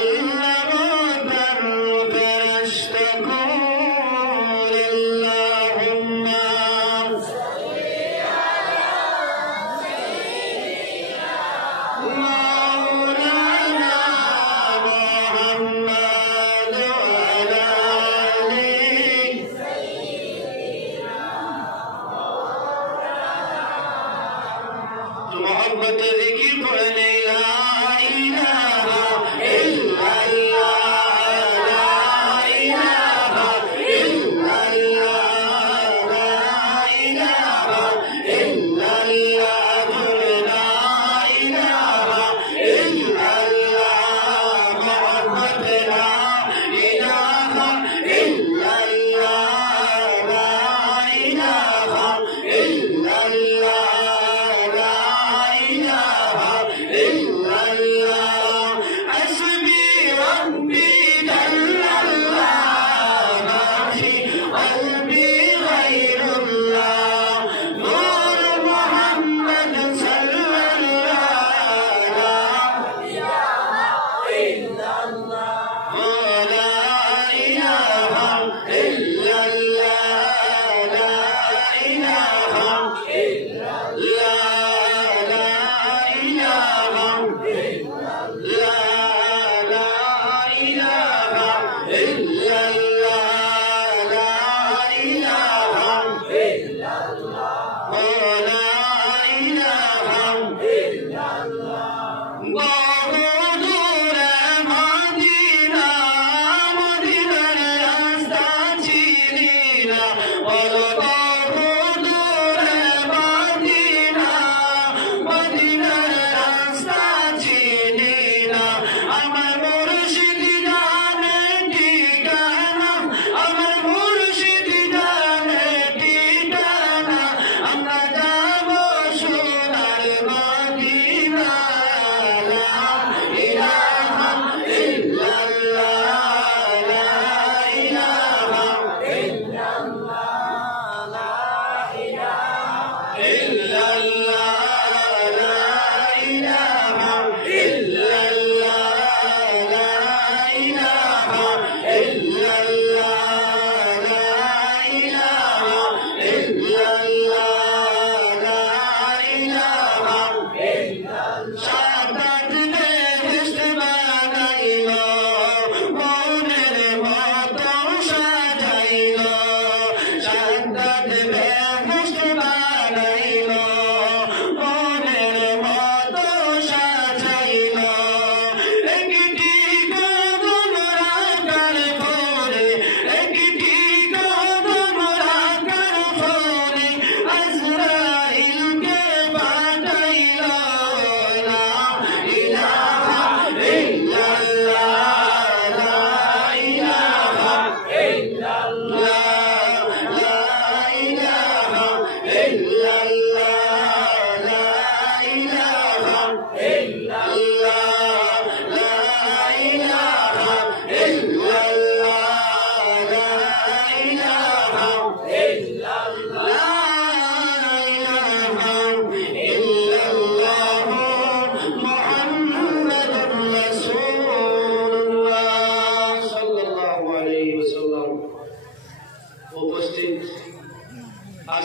Allah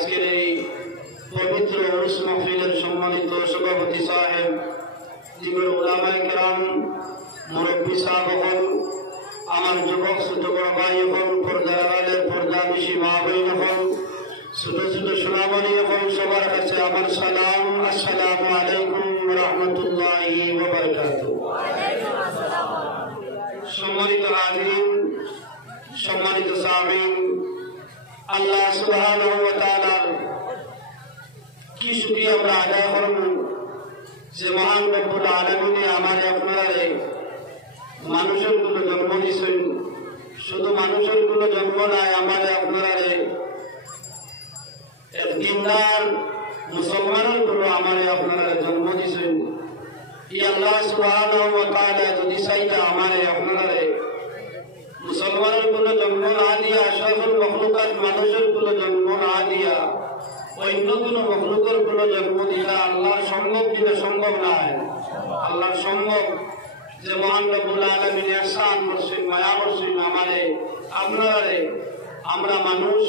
আজকের এই পবিত্র উরুস মাহফিলের সম্মানিত সভাপতি সাহেব, দিগর উলামায়ে কেরাম, মুরব্বী সাহেবগণ, আমার যুবক ছোট বড় ভাই হল, পর্দার আড়ালের পর্দা নিশি মা বোন হল, ছোট ছোট সোনামণি হল, সবার কাছে আমার সালাম। আসসালামু আলাইকুম রাহমাতুল্লাহি ওয়া বারাকাতুহু। সম্মানিত হাজিরিন, সম্মানিত সামিন, আল্লাহ সুবহানাহু ওয়া তাআলার কি শুকরিয়া আমরা আদায় করব যে মহান রব্বুল আলামিন আমার আপনারে মানুষের কোনো জন্ম দিয়েছেন। শুধু মানুষের কোনো জন্ম নাই, আমাদের আপনারে এক দিনদার মুসলমানের কোনো আমারে আপনারা জন্ম দিয়েছেন। ই আল্লাহ সুবহানাহু ওয়া তাআলা যদি চাইতা আমারে আপনারে মুসলমানের কোনো জন্ম না দিয়া, আশরাফুল মখলুকাত মানুষের কোনো জন্ম না দিয়া, অন্য কোনো মখলুকের কোনো জন্ম দিয়া আল্লাহর সম্ভব দিলে সম্ভব নয়। আল্লাহর সম্ভব যে মহান রব্বুল আলামিন ইহসান করছেন, মায়া করছেন আমারে আপনারে। আমরা মানুষ,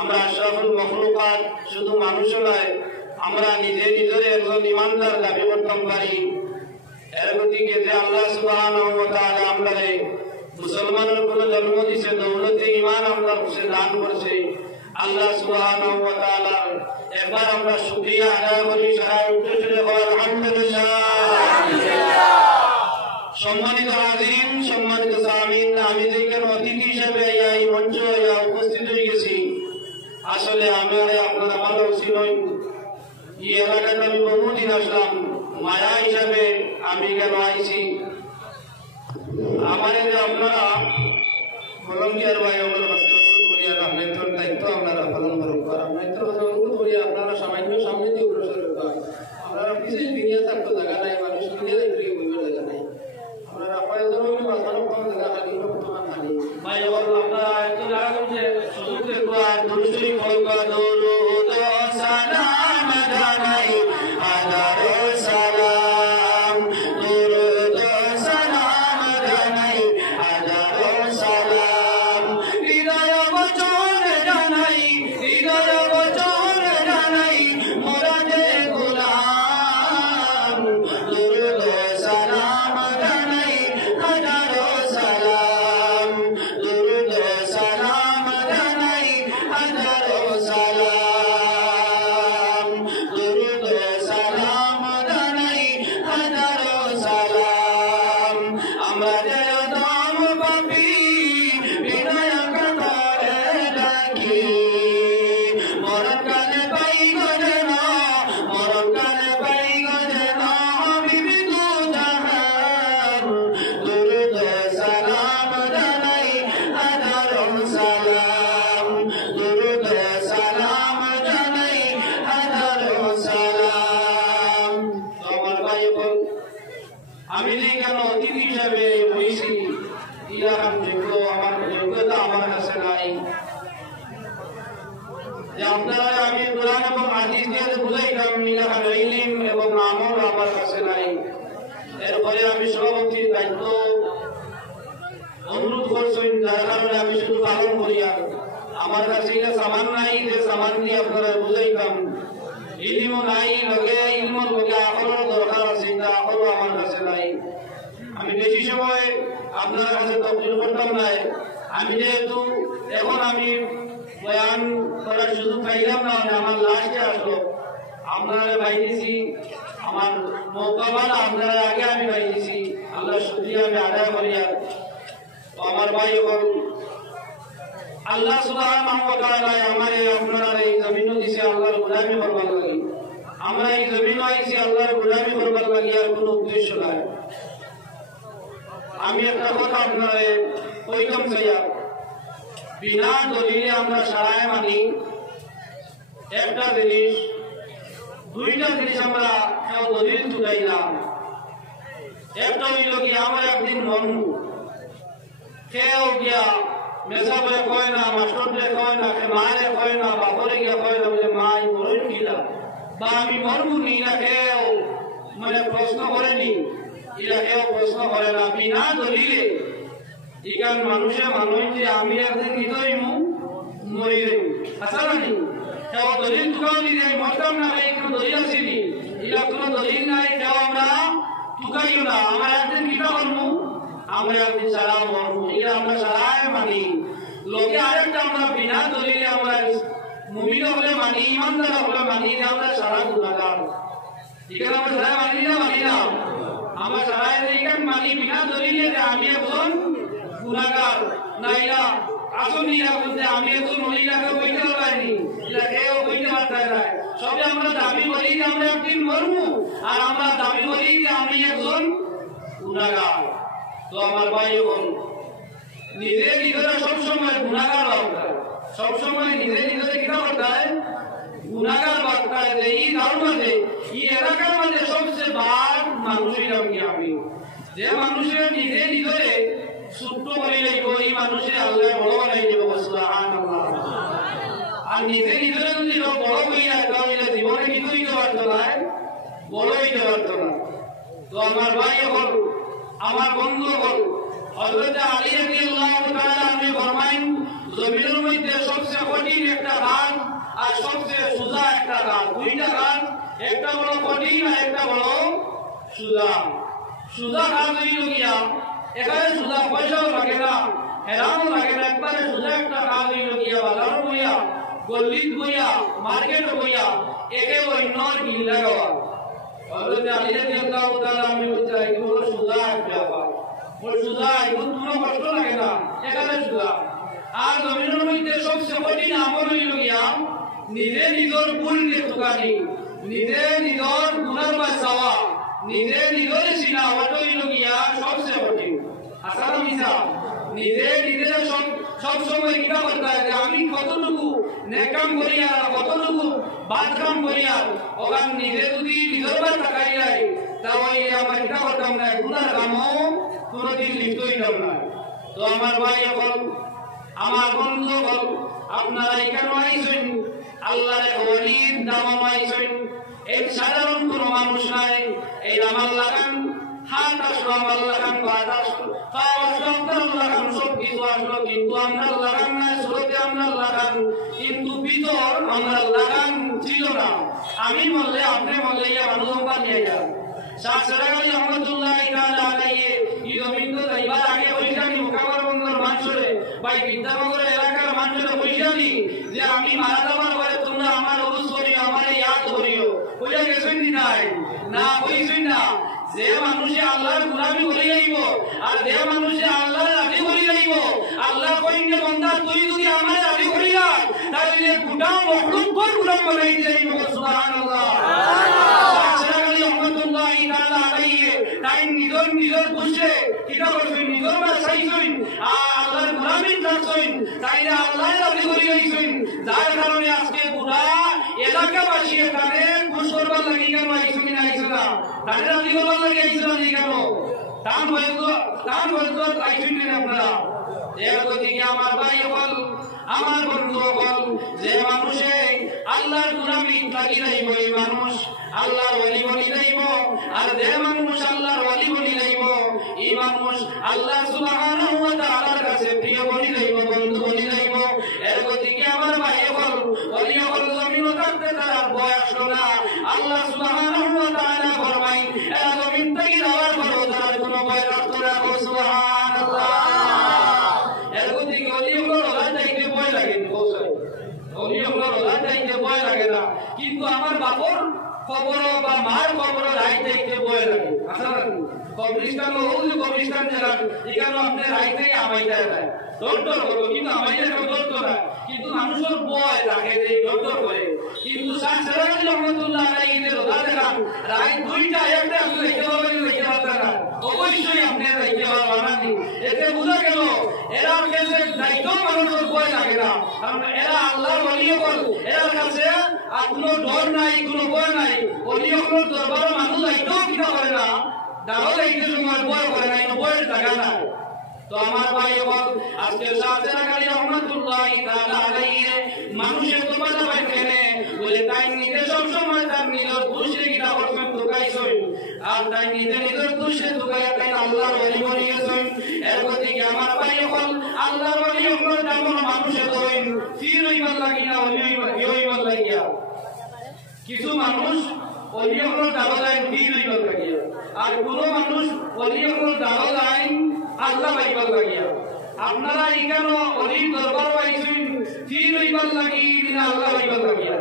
আমরা আশরাফুল মখলুকাত, শুধু মানুষও নয়, আমরা নিজে নিজের একজন ইমানদার দাবি করতে পারি। এর গতিকে যে আল্লাহ সুবহানাহু ওয়া তাআলা আমারে মুসলমানের কোনো জন্ম দিছে, দৌলতে ঈমান আমরা দান করছে, আল্লাহ সুবহানাহু ওয়া তাআলা একবার আমরা শুকরিয়া আদায় করি। সারা উচ্চস্বরে আলহামদুলিল্লাহ। সম্মানিত হাজিরিন, সম্মানিত সামিন, আমি যেখানে অতিথি হিসেবে এই মঞ্চ উপস্থিত হয়ে গেছি, আসলে আমি আপনারা ভালো ছিলেন। এই এলাকাতে আমি বহুদিন আসলাম, মায়া হিসাবে আমি কেন আইছি। আমার আপনারা ভলান্টিয়ার ভাই অনুরোধ করি, আপনার দায়িত্ব আপনারা পালন করুন। অনুরোধ করি আপনারা সামান্য সামনে দিয়ে অগ্রসর হবেন। আপনারা কিছুই দুনিয়া থাকতে জায়গা নাই, মানুষ দুনিয়া থেকে বইবের জায়গা নাই। আপনারা আপনাদের মাঝখানে কোনো জায়গা খালি বর্তমান খালি ভাই আপনারা এত জায়গা করছে সুযোগ দেখবো আর দুরুশরী ফলকা দরুদ সালাম জানাই হাজারো সালাম, দরুদ সালাম জানাই হাজারো সালাম, হৃদয় বচন জানাই, হৃদয় বচন জানাই মোরাদে গোলাম, দরুদ সালাম জানাই হাজারো সালাম, দরুদ সালাম জানাই হাজারো সালাম, দরুদ সালাম জানাই হাজারো সালাম। আমরা যে দম পাপি বিনায়ক করে ডাকি, মরণ কালে পাই গরে না, মরণ কালে পাই গরে না হাবিবি দু জাহান, দরুদ সালাম জানাই হাজারো সালাম, দরুদ সালাম জানাই হাজারো সালাম। আমার ভাই বোন, আমি যেখানে অতিথি হিসাবে বইছি, ইয়ার যোগ্য আমার যোগ্যতা আমার কাছে নাই। যে আপনারা আমি কোরআন এবং হাদিস দিয়ে বুঝাইলাম, ইলাকার ইলম এবং আমল আমার কাছে নাই। এরপরে আমি সভাপতির দায়িত্ব অনুরোধ করছেন, যার কারণে আমি শুধু পালন করি। আর আমার কাছে এটা সামান নাই যে সামান দিয়ে আপনারা বুঝাইতাম। ইলমও নাই, লগে ইলমর লগে আকলের দরকার আছে, তা আকলও আমার কাছে নাই। আমি বেশি সময় আপনার কাছে তকলিফ করতাম নাই। আমি যেহেতু এখন আমি বয়ান করার সুযোগ পাইলাম না, আমার লাস্টে আসলো, আপনারা পাইতেছি, আমার মোকাবেলা আপনারা আগে আমি পাইতেছি। আল্লাহ শুকরিয়া আমি আদায় করি। আর আমার ভাই এবং আল্লাহ সুবহানাহু ওয়া তাআলা আমারে আপনারা এই জমিন দিছে আল্লাহর গোলামি করবার লাগি। আমরা এই জমিন আইছি আল্লাহর গোলামি করবার লাগি, আর কোনো উদ্দেশ্য নাই। আমি একটা কথা আপনারা কইতাম চাইয়া, বিনা দলিলে আমরা সারায় মানি একটা জিনিস, দুইটা জিনিস আমরা কেউ দলিল তুলাই না। একটা হইল কি আমার একদিন মনু কেউ গিয়া মেসা বলে কয় না, মাস্টারে কয় না, মায়ের কয় না, বাপরে গিয়া কয় না যে মা এই মরুন কিলা বা আমি মরবো নি, না কেউ মানে প্রশ্ন করেনি, এরা কেউ প্রশ্ন করে না। বিনা দলিলে ইকান মানুষে মানুষ যে আমি একদিন নিতই মরি আসা নানি কেউ দলিল টুকাও দিলে মরতাম না ভাই কোনো দলিল আসেনি এটা কোনো দলিল নাই কেউ আমরা টুকাইও না আমরা একদিন কিনা করবো আমরা একদিন সারা মরবো এটা আমরা সারাই মানি লোকে আরেকটা আমরা বিনা দলিলে আমরা মুমিন হলে মানি ইমানদার হলে মানি আমরা সারা গুনাহগার এখানে আমরা সারা মানি না আমরা সারা এইখান মানি বিনা দলিলে যে আমি একজন গুনাহগার নাইলা আসনিয়া বলতে আমি একজন মহিলাকে বইতে পারিনি এটা কেউ বইতে পারতে না সবে আমরা দাবি করি যে আমরা একদিন মরবো আর আমরা দাবি করি যে আমি একজন গুনাহগার তো আমার ভাই বোন নিজে নিজেরা সবসময় গুনাহগার বার্তায় সবসময় নিজে নিজেরা কিনা বার্তায় গুনাহগার বার্তায় যে এই গাঁর মাঝে এই এলাকার মাঝে সবচেয়ে বাদ মানুষই আমি যে মানুষের নিজে নিজে ছোট্ট করে যাইব এই মানুষের আল্লাহ বড় বানাই দেব সুবহানাল্লাহ আর নিজে নিজেরা যদি বড় হইয়া তাহলে জীবনে কিছু হইতে পারতো না বড় হইতে পারতো না তো আমার ভাই হল আমার বন্ধু হল হযরত আলী রাদিয়াল্লাহু তাআলা আপনি ফরমায়েন জমিনের মধ্যে সবচেয়ে কঠিন একটা কাজ আর সবচেয়ে সোজা একটা কাজ দুইটা কাজ একটা বড় কঠিন আর একটা বড় সোজা সোজা কাজ হইল গিয়া এখানে সোজা পয়সাও লাগে না হেরানো লাগে না একবারে সোজা একটা কাজ হইল গিয়া বাজার বইয়া গল্লিত বইয়া মার্কেট বইয়া একে অন্যর বিল লাগাওয়া হযরত আলী রাদিয়াল্লাহু তাআলা আমি বলতে এগুলো সোজা একটা ব্যাপার সুজা এখন কোনো কষ্ট লাগে না এখানে সুজা আর জমিনের মধ্যে সবচেয়ে কঠিন আমল হইল গিয়া নিজে নিজের ভুল দেখুকানি নিজে নিজের গুনার বাঁচাওয়া নিজে নিজের চিনা ওটা হইল গিয়া সবচেয়ে কঠিন আসার মিশা নিজে নিজে সব সময় কিনা করতে হয় আমি কতটুকু নেকাম করিয়া কতটুকু বাদ কাম করিয়া ওখান নিজে যদি নিজের বাদ তাকাই যায় তাহলে আমরা কিনা করতাম না গুনার কামও কোনদিন লিপ্ত হইতাম না তো আমার ভাই হল আমার বন্ধু হল আপনারা এখানে আইসেন আল্লাহর ওলির নাম আইসেন এই সাধারণ কোনো মানুষ নাই এই নামাল লাগান হাত আসলো আমার লাগান পাট আসলো পাও আসলো আপনার লাগান সব কিছু আসলো কিন্তু আমরা লাগান নাই শুরুতে আমরা লাগান কিন্তু ভিতর আমরা লাগান ছিল না আমি বললে আপনি বললে মানুষ নিয়ে যান শাহসরাগালী রহমতুল্লাহ তাআলা আলাইহি এই জমিন তো এবার আগে বইলানি মুকাবার বন্দর মানুষরে ভাই বিদ্যানগর এলাকার মানুষরে বইলানি যে আমি মারা যাবার পরে তোমরা আমার উরুস করিও আমার ইয়াদ করিও কইয়া গেছেন নি নাই না কইছেন না যে মানুষে আল্লাহর গোলামি করে যাইব আর যে মানুষে আল্লাহর রাজি করে যাইব আল্লাহ কইন যে বান্দা তুই যদি আমার রাজি করে যাস তাহলে গোটা মখলুক কর গোলাম বানাই যাইব সুবহানাল্লাহ শাহসরাগালী রহমতুল্লাহ তাআলা আলাইহি তাই নিজের বুঝে কিটা করছেন নিজের বাসাইছেন আর আল্লাহর গোলামি করছেন তাই আল্লাহর রাজি করে যাইছেন যার কারণে আজকে গোটা এলাকাবাসী এখানে খুশ করবার লাগি কেন আইছেন না আইছেন না তাদের রাজি করবার লাগি আইছেন না কেন তান বলতো আইছেন না আপনারা এর দিকে আমার ভাই বল আমার বন্ধু বল যে মানুষে আল্লাহর গোলামি লাগি যাইব এই মানুষ আল্লাহর ওলি বনি যাইব আর যে মানুষ আল্লাহর ওলি বনি যাইব এই মানুষ আল্লাহ সুবহানাহু ওয়া তাআলার কাছে প্রিয় বনি যাইব বন্ধু বনি যাইব এর দিকে আমার ভাই বল ওলি হল জমিন থাকতে তার বয়স না আল্লাহ সুবহানাহু ওয়া তাআলা ফরমায় এরা জমিন থেকে যাওয়ার পর তার কোনো বয়স না সুবহানাল্লাহ এর দিকে ওলি হল রাজাইতে ভয় লাগে ওলি হল রাজাইতে ভয় লাগে না কিন্তু আমার বাপর খবর বা মার খবর রাইতে ভয় লাগে আচ্ছা কবরিস্তান ওই কবরিস্তান যারা এখানে আপনার রাইতে আমাইতে যায় ডক্টর করবো কিন্তু আমাইতে ডক্টর না কিন্তু মানুষের ভয় লাগে যে ডক্টর করে কিন্তু শাহসরাগালী রহমতুল্লাহ আলাইহি রোজা দেখান রাইত দুইটা একটা যাইতে পারবেন যাইতে পারবেন না অবশ্যই আপনি যাইতে পারবেন না এতে বোঝা গেল এরা কাছে যাইতো মানুষের ভয় লাগে না কারণ এরা আল্লাহর ওলি হল এর কাছে আর কোনো ডর নাই কোনো ভয় নাই ওলি হল দরবার মানুষ যাইতো কিনা করে না তাহলে এই সময় ভয় করে না ভয়ের জায়গা নাই তো আমার ভাই বল আজকে শাহসরাগালী রহমতুল্লাহ তাআলা আলাইহি মানুষের তোমার ভাই কেনে বলে তাই নিজে সব সময় তার নিজের খুশি কিনা করছেন দোকাইছেন আর তাই নিজের খুশি দোকায় তাই আল্লাহর ওলি বনিয়েছেন এর দিকে আমার ভাই বল আল্লাহর ওলি হল তেমন মানুষের ধরেন ফির হইবার লাগি না হইবার লাগিয়া কিছু মানুষ অলিয়কল দাবা লাইন ফির হইবার লাগিয়া আর কোন মানুষ অলিয়কল দাবা লাইন আল্লাহ হইবার লাগিয়া আপনারা এখানে অলির দরবার আইছেন ফির হইবার লাগি না আল্লাহ হইবার লাগিয়া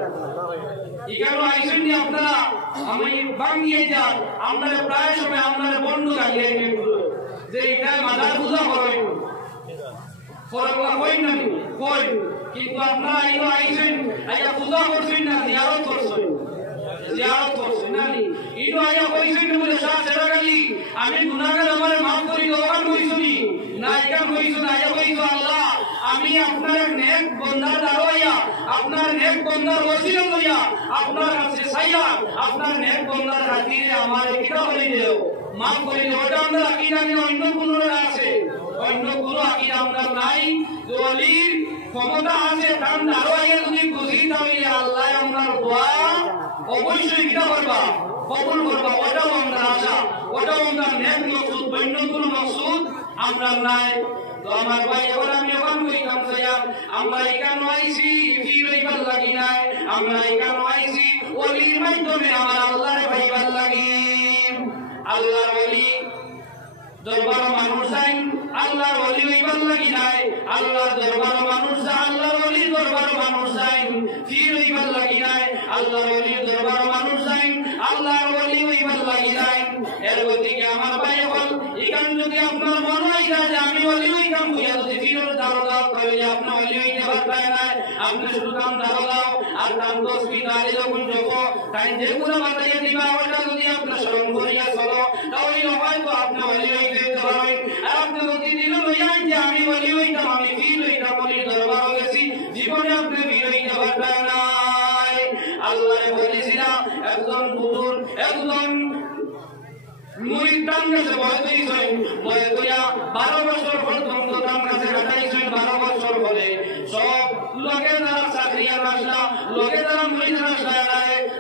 এখানে আইছেন যে আপনারা আমি ভাঙিয়ে যান আমরা প্রায় সময় আপনারা বন্ধ লাগিয়ে যে এটা মাদার পূজা করেন ফরকলা কই না কই কিন্তু আপনারা এখানে আইছেন আইয়া পূজা করছেন না জিয়ারত করছেন না ইনো আইয়া কইছেন বলে শাহ সেরাগালি আমি গুনাহগার আমারে maaf করি দোকান কইছনি না এখান কইছনি আইয়া কইছো আল্লাহ আমি আপনার নেক বন্দার দাঁড়াইয়া আপনার নেক বন্দার ওসিলা লইয়া আপনার কাছে চাইয়া আপনার নেক বন্দার খাতিরে আমার কিটা করে দিও maaf করে দিও ওটা আমরা আকীদা নিয়ে অন্য কোনো আছে অন্য কোনো আকীদা আমরা নাই ওলির ক্ষমতা আছে কারণ দাঁড়াইয়া যদি বুঝি তাহলে আল্লাহ আমার দোয়া অবশ্যই কিটা করবা কবুল করবা ওটাও আমরা আশা ওটাও আমরা নেক মকসুদ অন্য কোনো মকসুদ আমরা নাই তো আমার ভাই এবার আমি ওখান কইতাম যাইয়া আমরা এখানে আইছি ফির হইবার লাগি নাই আমরা এখানে আইছি ওলির মাধ্যমে আমার আল্লাহর ভাইবার লাগি আল্লাহর ওলি দরবার মানুষ যাই আল্লাহর ওলি হইবার লাগি নাই আল্লাহর দরবার মানুষ যা আল্লাহর ওলি দরবার মানুষ যাই ফির হইবার লাগি নাই আল্লাহর ওলি দরবার মানুষ যাই আল্লাহর ওলি হইবার লাগি নাই এর গতিকে আমার ভাই বল এখান যদি আপনার মনে হয় যে আমি ওলি হইতাম বুঝা যদি ফিরর দাঁড়াও তাহলে আপনার ওলি হইতে পারবেন না আপনি শুধু কাম দাঁড়াও আর কাম দোষ বিদারে যখন দেখো তাই যেগুলো বাতাইয়া দিবা ওটা যদি আপনার স্মরণ করিয়া চলো তাহলে হয়তো আপনি ওলি হইতে পারবেন আর আপনি যদি দিল লইয়া যে আমি ওলি হইতাম আমি ফির হইতাম ওলির দরবার গেছি জীবনে আপনি ফির হইতে পারবেন না আল্লাহ বলেছিলাম একজন বুজুর্গ একজন মুরিদ তার কাছে বয় কইয়া 12 বছর পর্যন্ত তার কাছে কাটাইছেন 12 বছর বলে সব লোকে যারা চাকরিয়া আসলা লোকে যারা মুরিদ আসলা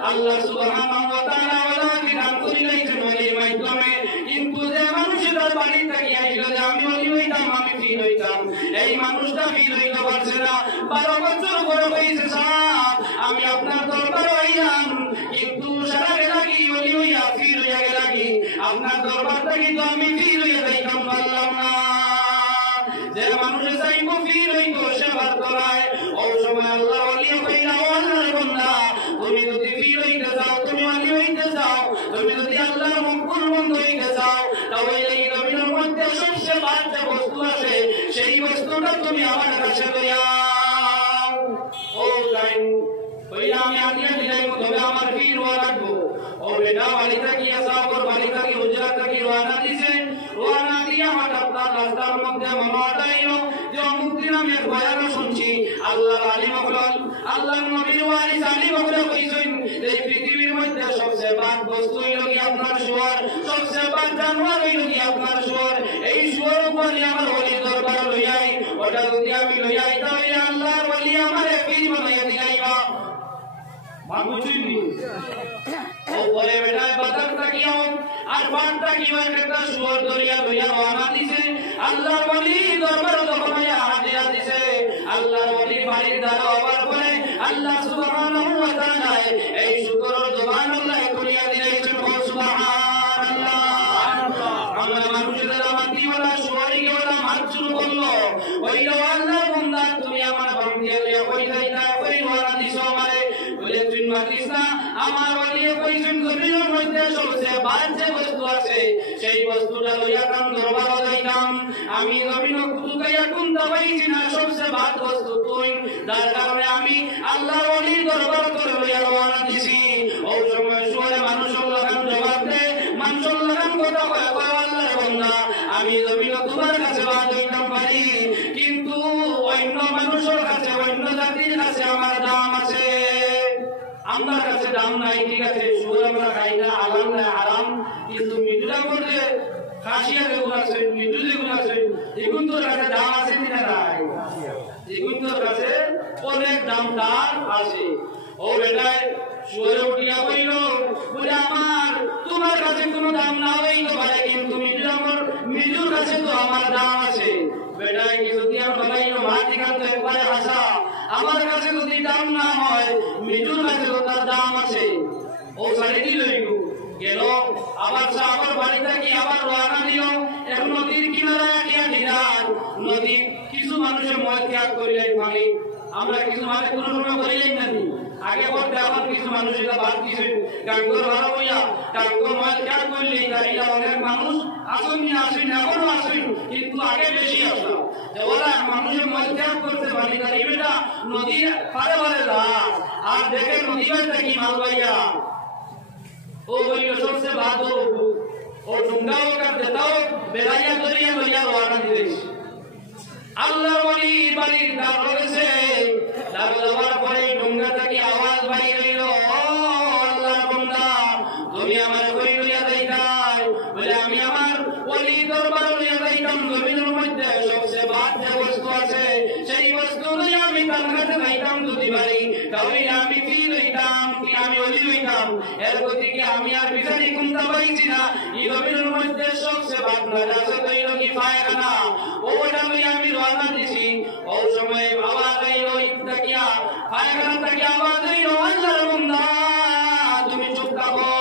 আল্লাহ সুবহানাহু ওয়া তাআলা ওয়ালাকে দান করিলেন ওলির মাধ্যমে কিন্তু যে মানুষ তার বাড়ি থেকে আইলো যে আমি ওলি হইতাম আমি ফির হইতাম এই মানুষটা ফির হইতে পারছে না 12 বছর বড় হয়েছে সাহেব আমি আপনার দরবার আইলাম কিন্তু সারা লাগি ওলি হইয়া ফির হইয়া লাগি আপনার দরবারটা কিন্তু আমি ফির হইয়া যাইতাম পারলাম না যে মানুষ চাইব ফির হইতো সে বার করায় ওই সময় আল্লাহ ওলি হইলা আল্লাহর বান্দা তুমি যদি ফির হইতে যাও তুমি ওলি হইতে যাও তুমি যদি আল্লাহর মকবুল বান্দা হইতে যাও তাহলে এই জমিনের মধ্যে সবচেয়ে বাজে বস্তু আছে সেই বস্তুটা তুমি আমার কাছে লইয়াও ও টাইম কইলা আমি আগে দিলাই তবে আমার ফির হওয়া রাখবো ও বেটা বাড়িতে কি আসা ওর বাড়িতে কি হুজরা থেকে রওনা দিছে রওনা দিয়া হঠাৎ তার রাস্তার মধ্যে মনে হটাইলো যে মুক্তি নামে বয়ান শুনছি আল্লাহর আলিম হলেন আল্লাহর নবীর ওয়ারিস আলিম হলে কইছেন এই পৃথিবীর মধ্যে সবচেয়ে বাদ বস্তু হইলো কি আপনার শুয়োর সবচেয়ে বাদ জানোয়ার হইলো কি আপনার শুয়োর এই শুয়োর উপরে আমার ওলি দরবার লইয়াই ওটা যদি আমি লইয়াই তাহলে আল্লাহর ওলি আমারে পীর বানাইয়া দিলাইবা মাগুচিনি ও বলে বেটা বাজার তাকিও আর পান তাকিও একটা শুয়োর দরিয়া দরিয়া রওনা দিছে আল্লাহর ওলি দরবার দখলায়া হাজিরা দিছে আল্লাহর ওলি বাড়ির দ্বারা আবার বলে আল্লাহ সুবহানাহু ওয়া তাআলা এই শুকরের সুবহানাল্লাহ করিয়া দিলেন সুবহানাল্লাহ আমরা মানুষদের আমাদিওয়ালা শুয়োরকে ওরা মার শুরু করলো ওইলো আল্লাহর বান্দা তুমি আমার বান্দিয়া কই যাইতা কই রওনা দিছো আমারে বলে তুই মাতিস না আমার ওলি কইছেন জমিনের মধ্যে সবচেয়ে বাজে বস্তু আছে সেই বস্তুটা লইয়া কাম দরবার যাইতাম আমি জমিন কুতুকাইয়া কোন দাবাইছি না সবচেয়ে বাদ বস্তু তুই যার কারণে আমি আল্লাহর ওলির দরবার করে লইয়া রওনা দিছি ওই সময় শুয়ে মানুষের লাগান জবাব দে মানুষের লাগান কথা কয় আল্লাহর বান্দা আমি জমিন তোমার কাছে বাদ হইতাম পারি কিন্তু অন্য মানুষের কাছে অন্য জাতির কাছে আমার দাম আছে আমার কাছে দাম নাই ঠিক আছে শুয়ে আমরা খাই না আলাম না আরাম কিন্তু মৃত্যুটা করলে খাসিয়া যেগুলো আছে মৃত্যু যেগুলো আছে এগুলো তোর কাছে দাম আছে কিনা নাই এগুলো তোর কাছে অনেক দাম তার আছে ও বেটায় শুয়ে উঠিয়া কইল বলে আমার তোমার কাছে কোনো দাম না হইতে পারে কিন্তু মৃত্যুর কাছে তো আমার দাম আছে বেটায় কি যদি আর বানাইলো মাটি কান্ত একবারে হাসা আমার কাছে যদি দাম না হয় মৃত্যুর কাছে তার দাম আছে ও শাড়িটি লইব গেল আবার আবার বাড়ি থাকি আবার রওনা দিও এখন নদীর কিনারায় গিয়া দিলাম নদী কিছু মানুষের মদ ত্যাগ করিলেন পানি আমরা কিছু মানে কোনো সময় করিলেন না আগে করতে এখন কিছু মানুষ এটা বাদ দিয়েছেন ডাঙ্গর ভাড়া হইয়া ডাঙ্গর মদ ত্যাগ করলেই তাইলা অনেক মানুষ আসেননি আসেন এখনো আসেন কিন্তু আগে বেশি আসলো ওরা মানুষের মদ ত্যাগ করতে পারি না এটা নদীর পারে পারে আর দেখে নদী থাকি মাল ভাইয়া ও বলিও সবসে বাদ ও ডুঙ্গাও কার দেতাও বেড়াইয়া করিয়া লইয়া রওনা দিয়েছে আল্লাহর ওলির বাড়ির দ্বার রয়েছে দ্বার দেওয়ার পরে ডুঙ্গা থেকে আওয়াজ বাইরে হইল ও আল্লাহর বান্দা তুমি আমার কই লইয়া যাইতাই বলে আমি আমার ওলি দরবার লইয়া যাইতাম জমিনের মধ্যে সবসে বাদ যে বস্তু আছে সেই বস্তু লইয়া আমি তার কাছে যাইতাম যদি পারি তাহলে আমি কি লইতাম কি আমি ওলি লইতাম এর গতিকে আমি আর বিচারি কুমতা পাইছি না এই জমিনের মধ্যে সবসে বাদ না যাচ্ছে তৈল কি পায়খানা ওটা লইয়া আমি রওনা দিছি ও সময় আওয়াজ হইল ইত্তাকিয়া পায়খানা থেকে আওয়াজ হইল আল্লাহর বান্দা তুমি চুপ থাকো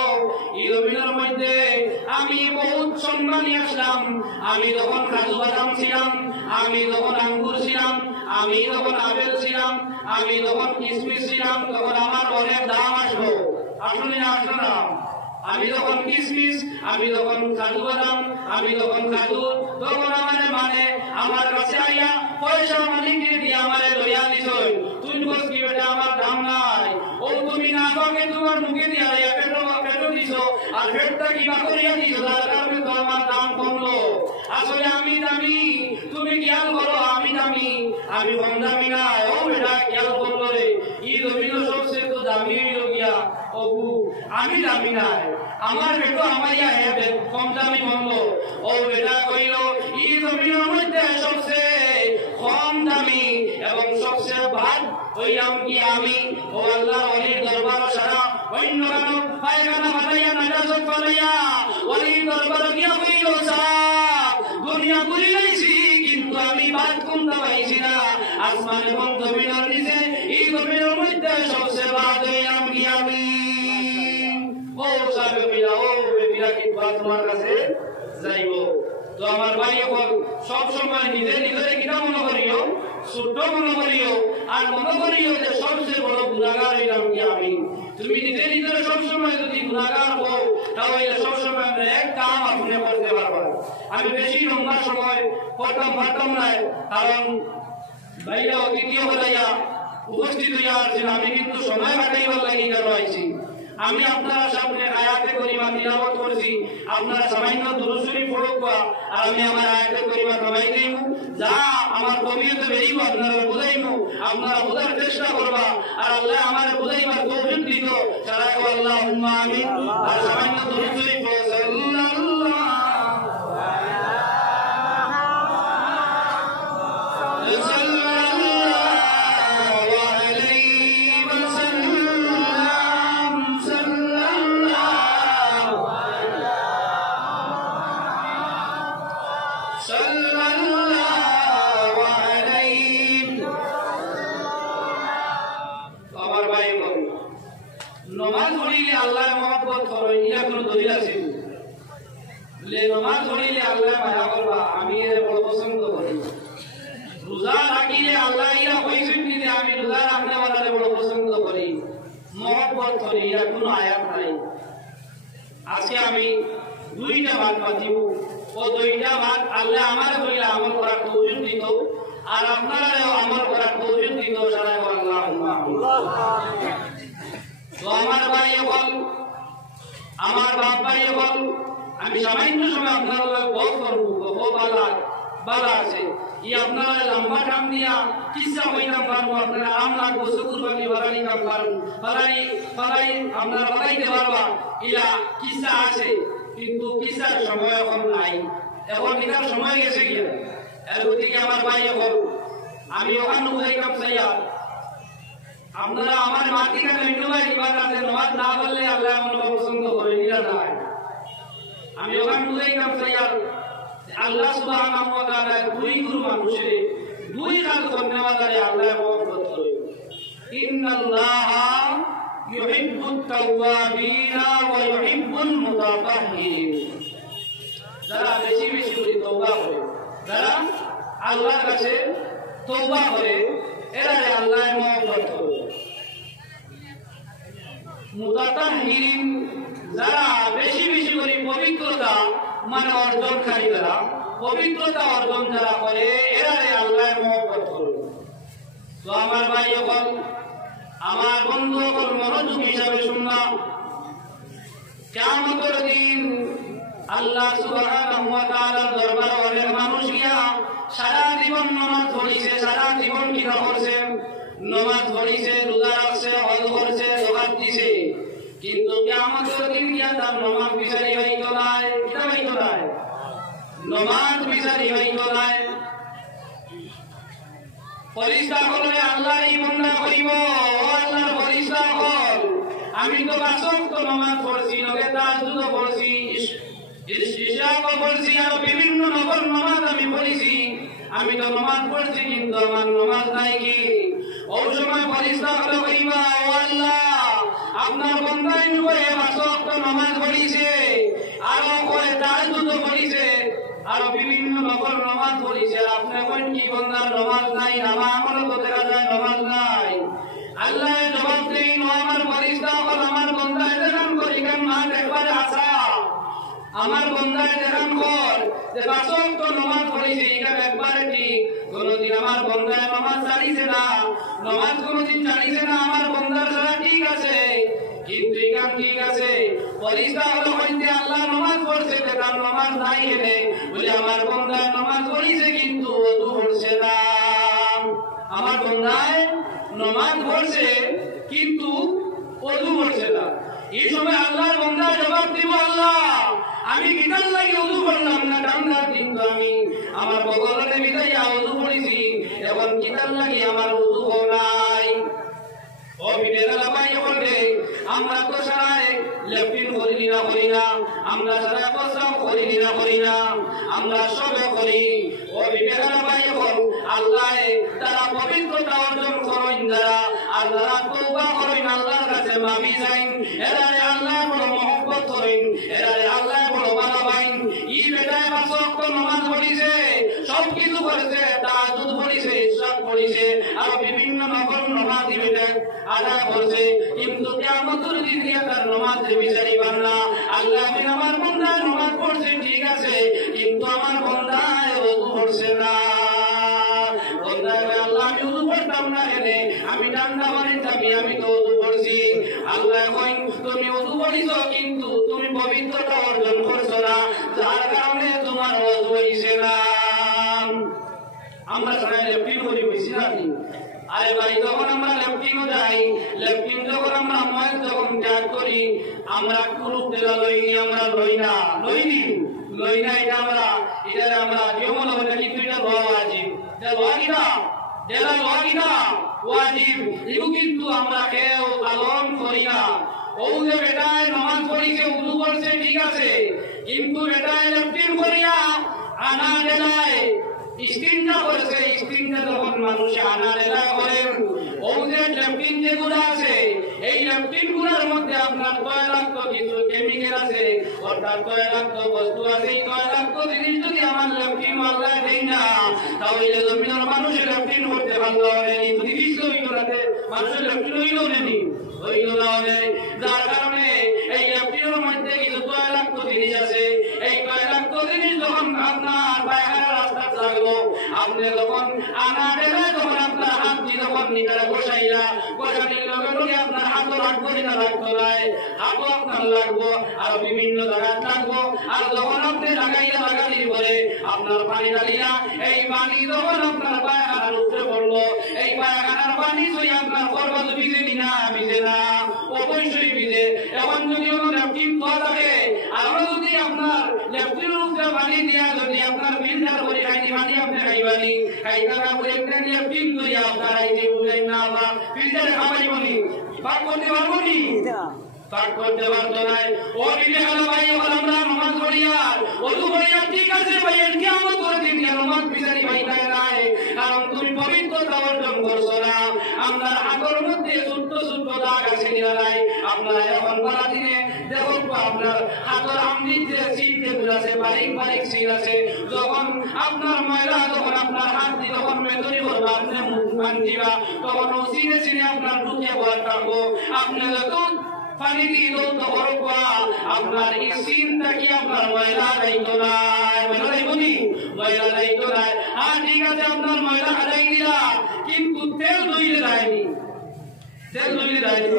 এই জমিনের মধ্যে আমি বহুত সম্মানী আসলাম আমি যখন কাজু বাদাম ছিলাম আমি যখন আঙ্গুর ছিলাম আমি যখন আপেল ছিলাম আমি যখন কিশমিশ ছিলাম তখন আমার অনেক দাম আসলো আসলে না আসলো না আমি যখন কিশমিশ আমি যখন কাজু বাদাম আমি যখন কাজু তখন আমার মানে আমার কাছে আইয়া পয়সা মালিককে দিয়ে আমারে লইয়া দিছই তুই বস কি বেটা আমার দাম নাই ও তুমি না পাকে তোমার মুখে দিয়ে আইয়া পেটো দিছো আর পেটটা কি বা করিয়া দিছো তার কারণে তো আমার দাম কমলো আসলে আমি দামি তুমি খেয়াল করো আমি দামি আমি কম দামি না ও বেটা খেয়াল করলো রে এই জমিন সবচেয়ে তো দামি হইল গিয়া ওগু আমি দামি নাই আমার বেটো আমারিয়া হে কম দামি বললো ও বেটা কইল এই জমিনের মধ্যে সবচেয়ে কম দামি এবং সবচেয়ে ভাগ হইলাম কি আমি ও আল্লাহ ওলির দরবার ছাড়া অন্য কারো পায়খানা বানাইয়া নাজাজত বানাইয়া ওলির দরবার গিয়া হইল সাপ দুনিয়া ঘুরি লাইছি কিন্তু আমি ভাগ কুমতা পাইছি না আসমান এবং জমিনের নিচে এই জমিনের মধ্যে সবচেয়ে ভাগ হইলাম কি আমি ও সাহেব মিলা ও বেবিরা কিন্তু তোমার কাছে যাইব তো আমার ভাই সব সময় নিজে নিজের কিনা মনে করিও ছোট মনে করিও আর মনে করিও যে সবচেয়ে বড় গুণাগার হইলাম কি আমি তুমি নিজে নিজের সবসময় যদি গুণাগার হও তাহলে সবসময় এক কাম আপনি করতে পারবেন আমি বেশি লম্বা সময় করতাম পারতাম না কারণ ভাইরা অতিথি হইয়া উপস্থিত হইয়া আসছেন আমি কিন্তু সময় কাটাইবার লাগি কেন আইছি আমি আপনারা সামনে আয়াতে করিমা তিলাওয়াত করছি আপনারা সামান্য দুরূদ শরীফ পড়বা আর আমি আমার আয়াতে করিমা কমাই দেব যা আমার কবিয়তে বেরিব আপনারা বুঝাইমু আপনারা বুঝার চেষ্টা করবা আর আল্লাহ আমার বুঝাইবার তৌফিক দিত সারা আল্লাহুম্মা আমিন আর সামান্য দুরূদ শরীফ সাল্লাল্লাহু আজকে আমি দুইটা ভাগ পাতিব ও দুইটা ভাগ আল্লাহ আমার কইলা আমল করার তৌফিক দিত আর আপনারাও আমল করার তৌফিক দিত সারা আল্লাহুম্মা তো আমার ভাই বল আমার বাপ ভাই বল আমি সামান্য সময় আপনারা বহুত করব বহুত বালা আছে ই আপনারা লম্বা টাইম দিয়া কিসা হইতাম পারবো আপনারা আরাম লাগবো শুকুর বানি বাড়ানি কাম পারবো পালাই আপনারা বাড়াইতে পারবা ইলা কিসা আছে কিন্তু কিসার সময় এখন নাই এখন এটার সময় গেছে গিয়া এর গতিকে আমার ভাই এখন আমি ওখানে বুঝাইতাম চাইয়া আপনারা আমার মাটিকে মেন্টুলাই ইবাদতে নমাজ না বললে আল্লাহ আমাকে পছন্দ করে নিরা নাই আমি ওখানে বুঝাইতাম চাইয়া আল্লাহ সুবহানাহু ওয়া তাআলা দুই গুরু মানুষের দুই কাজ করনেওয়ালারে আল্লাহ মহব্বত করে ইন্নাল্লাহা ইউহিব্বুত তাওয়াবিনা ওয়া ইউহিব্বুল মুতাতাহহিরিন। যারা বেশি বেশি করে তওবা করে, যারা আল্লাহর কাছে তওবা করে, এরা আল্লাহ মহব্বত করে। মুতাতাহহিরিন যারা বেশি বেশি করে পবিত্রতা মানে অর্জনকারী, যারা পবিত্রতা অর্জন যারা করে, এরা আল্লাহ মহব্বত করে। তো আমার ভাই সকল, আমার বন্ধু সকল, মনোযোগ হিসাবে শুনলাম, কিয়ামতের দিন আল্লাহ সুবহানাহু ওয়া তাআলার দরবারে অনেক মানুষ গিয়া সারা জীবন নামাজ পড়িছে, সারা জীবন কি করছে, নামাজ পড়িছে, রোজা রাখছে, হজ করছে, যাকাত দিছে, কিন্তু কিয়ামতের দিন গিয়া তার নামাজ বিচারি হইতো নাই, এটা হইতো নাই, নামাজ বিচারি হইতো নাই। ফরিস্তা হলে আল্লাহ ইমাননা কইব, ও আল্লাহর ফরিস্তা হল, আমি তো পাঁচওয়াক্ত নামাজ পড়ছি, নগে তাহাজ্জুদ পড়ছি, ইশরাক পড়ছি, আর বিভিন্ন নফল নামাজ আমি পড়ছি, আমি তো নামাজ পড়ছি কিন্তু আমার নামাজ নাই কি? ওই সময় ফরিস্তা হলে কইবা, ও আল্লাহ আপনার বান্দাই কয়ে পাঁচওয়াক্ত নামাজ পড়িছে, আর কয়ে তাহাজ্জুদ পড়িছে, আর বিভিন্ন নফল নামাজ পড়িছে, আপনি কোন কি বান্দার নামাজ নাই? আমার তো দেখা যায় নামাজ নাই। আল্লাহ জবাব দেন, ও আমার ফরিস্তা হল, আমার বান্দায় দেখান করি কেন না একবারে আসা, আমার বান্দায় দেখান কর যে পাঁচওয়াক্ত নামাজ পড়িছে, এটা একবারে ঠিক, কোনদিন আমার বান্দায় নামাজ ছাড়িছে না, নামাজ কোনদিন ছাড়িছে না, আমার বান্দার সারা ঠিক আছে, কিন্তু এখান ঠিক আছে। ফরিস্তা হলো হইতে আল্লাহ নামাজ পড়ছে, তার নামাজ নাই এনে বলে আমার বান্দায় নামাজ পড়িছে কিন্তু ওযু করছে না, আমার বান্দায় নামাজ পড়ছে কিন্তু ওযু করছে না। এই সময় আল্লাহর বান্দা জবাব দিব, আল্লাহ আমি কিতার লাগি ওযু করলাম না, ঠান্ডার দিন তো আমি আমার বগলে বিদাইয়া ওযু করেছি, এখন কিতার লাগি আমার ওযু নাই। ও বিবেকালা ভাই বলে, আমরা তো সারায় লেফটিন করি না, আমরা সারা প্রস্রাব করি না, আমরা সবে করি। ও বিবেকালা ভাই বল, আল্লাহ তারা পবিত্রতা অর্জন করেন, যারা আর যারা তওবা করেন, আল্লাহর কাছে মাফি চাইন, এরা আল্লাহ বড় মহব্বত করেন, এরা আল্লাহ বড় ভালোবাসেন। ই বেটায় পাঁচ ওয়াক্ত নামাজ পড়িছে, সব কিছু করেছে, তাহাজ্জুদ পড়িছে, ইশরাক পড়িছে, আর বিভিন্ন নফল নামাজ বেটায় আদায় করছে, কিন্তু কিয়ামতের দিন গিয়া তার নামাজ বিচারি বান্না, আল্লাহ আমার বান্দায় নামাজ পড়ছে ঠিক আছে, কিন্তু আমার বান্দায় ওযু করছে না। বান্দায় আল্লাহ আমি ওযু করতাম না এনে, আমি ঠান্ডা পানি আমি তো ওযু করছি। আল্লাহ কইন, তুমি ওযু করিছো কিন্তু তুমি পবিত্রতা অর্জন করছো না, যার কারণে তোমার ওযু হইছে না। আমরা সবাই লেফটিন করি হইছি না, আরে ভাই যখন আমরা লেফটিনও যাই, লেফটিন যখন আমরা ময় যখন ত্যাগ করি, আমরা কুরুপ দেলা লইনি, আমরা লই না, এটা আমরা যেমন হবে কিন্তু এটা লওয়া ওয়াজিব, লওয়া কিনা দেলা লওয়া কিনা ওয়াজিব, এগুলো কিন্তু আমরা কেউ পালন করি না। ও যে বেটায় নামাজ পড়িছে, উযু করছে ঠিক আছে, কিন্তু বেটায় লেফটিন করিয়া আনা দেলায় ইস্তিনজা করেছে, ইস্তিনজা যখন মানুষ আনা দেলা করে, ও যে লেফটিন যেগুলো আছে, এই লেফটিন গুলোর মধ্যে আপনার তৈলাক্ত কিছু কেমিক্যাল আছে, অর্থাৎ তৈলাক্ত বস্তু আছে, এই তৈলাক্ত জিনিস যদি আমার লেফটিন আল্লাহ দেই না, তাহলে জমিনের মানুষের লেফটিন করতে পারলো নেই, যদি বিশ্ব হইল রাতে মানুষের লেফটিন হইল নেই, যার কারণে এই লেফটিনের মধ্যে কিছু তৈলাক্ত জিনিস আছে, এই তৈলাক্ত জিনিস যখন আপনার পায়খানার রাস্তা লাগলো, আপনি যখন আনা দেবে, তখন আপনার হাত দিয়ে যখন নিকারা বসাইলা, বসানির লগে লগে আপনার হাতও রাখবো না, রাখতো নাই, হাতও আপনার লাগবো, আর বিভিন্ন জায়গায় লাগবো, আর যখন আপনি লাগাইলির পরে আপনার পানি ডালিয়া, এই পানি যখন আপনার পায়খানার উপরে পড়লো, এই পায়খানার পানি যদি আপনার খরবাজ ভিজে না, ভিজে না, অবশ্যই ভিজে। এখন যদি কোনো লেফটিন ধোয়া থাকে, আরো যদি আপনার লেফটিনের উপরে পানি দিয়া যদি আপনার ফিল্টার করে খাইনি পানি আপনি খাইবানি, খাইতে না বলে লেফটিন ধরিয়া আপনার আইতে বুঝলেন না, আমরা ফিল্টারে খাবাইবনি, পাক করতে পারবো নি, পাক করতে পারতো নাই। ও বিবেকালা ভাই, আমরা নামাজ পড়িয়া ওযু করিয়া ঠিক আছে ভাই, কিয়ামত করে দিন নামাজ বিচারি ভাই নাই, কারণ তুমি পবিত্রতা অর্জন করছো না। আমরা হাতের মধ্যে আপনারা এখন বলা দিনে দেখুন আপনার হাতের আমৃত্যে সিট যেগুলো আছে বারিক বারিক সিট আছে যখন আপনার ময়লা যখন আপনার হাত দিয়ে যখন মেদরি করবো আপনি মুখ মানজিবা তখন ও সিনে সিনে আপনার ঢুকে বল থাকবো আপনি যখন পানি দিয়ে তো করবা আপনার এই সিনটা কি আপনার ময়লা দায়িত্ব নাই ময়লা দায়িত্ব কি ময়লা দায়িত্ব নাই আর ঠিক আছে আপনার ময়লা হারাই দিলা কিন্তু তেল দইলে যায়নি তেল দইলে যায়নি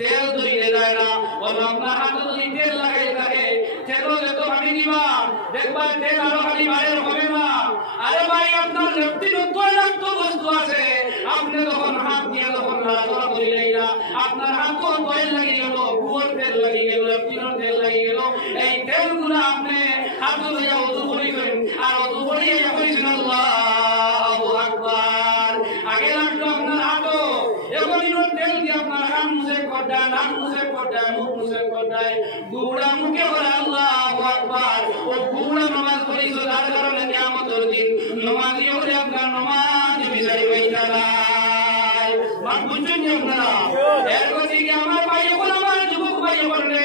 তেল দইলে যায় না বলো আপনার হাতে যদি তেল লাগাই থাকে তেলও যত পানি দিবা দেখবা তেল আরো খালি বাইরে হবে না আরে ভাই আপনার লেফটিন তৈলাক্ত বস্তু আছে আপনি যখন হাত দিয়ে যখন নাড়াচড়া করিলেন না আপনার হাত তৈল লাগিয়ে গেল গুড় তেল লাগিয়ে গেল লেফটিনের তেল লাগিয়ে গেল এই তেলগুলো আপনি হাত ধরিয়া ওযু করিবেন আর ওযু করিয়ে কইছেন আল্লাহু আকবার আগে লাগলো আপনার হাতও এখন ইনোর তেল দিয়ে আপনার কান মুছে করতেন নাক মুছে করতেন মুখ মুছে করতেন গুড়া মুখে বলে আল্লাহু আকবার ও গুড়া নামাজ পড়িছো যার কারণে কিয়ামতের দিন নামাজি হলে আপনার নামাজ বিচারি হইতা নাই মান বুঝছেন আপনারা এর কথা কি আমার ভাই বল আমার যুবক ভাই বললে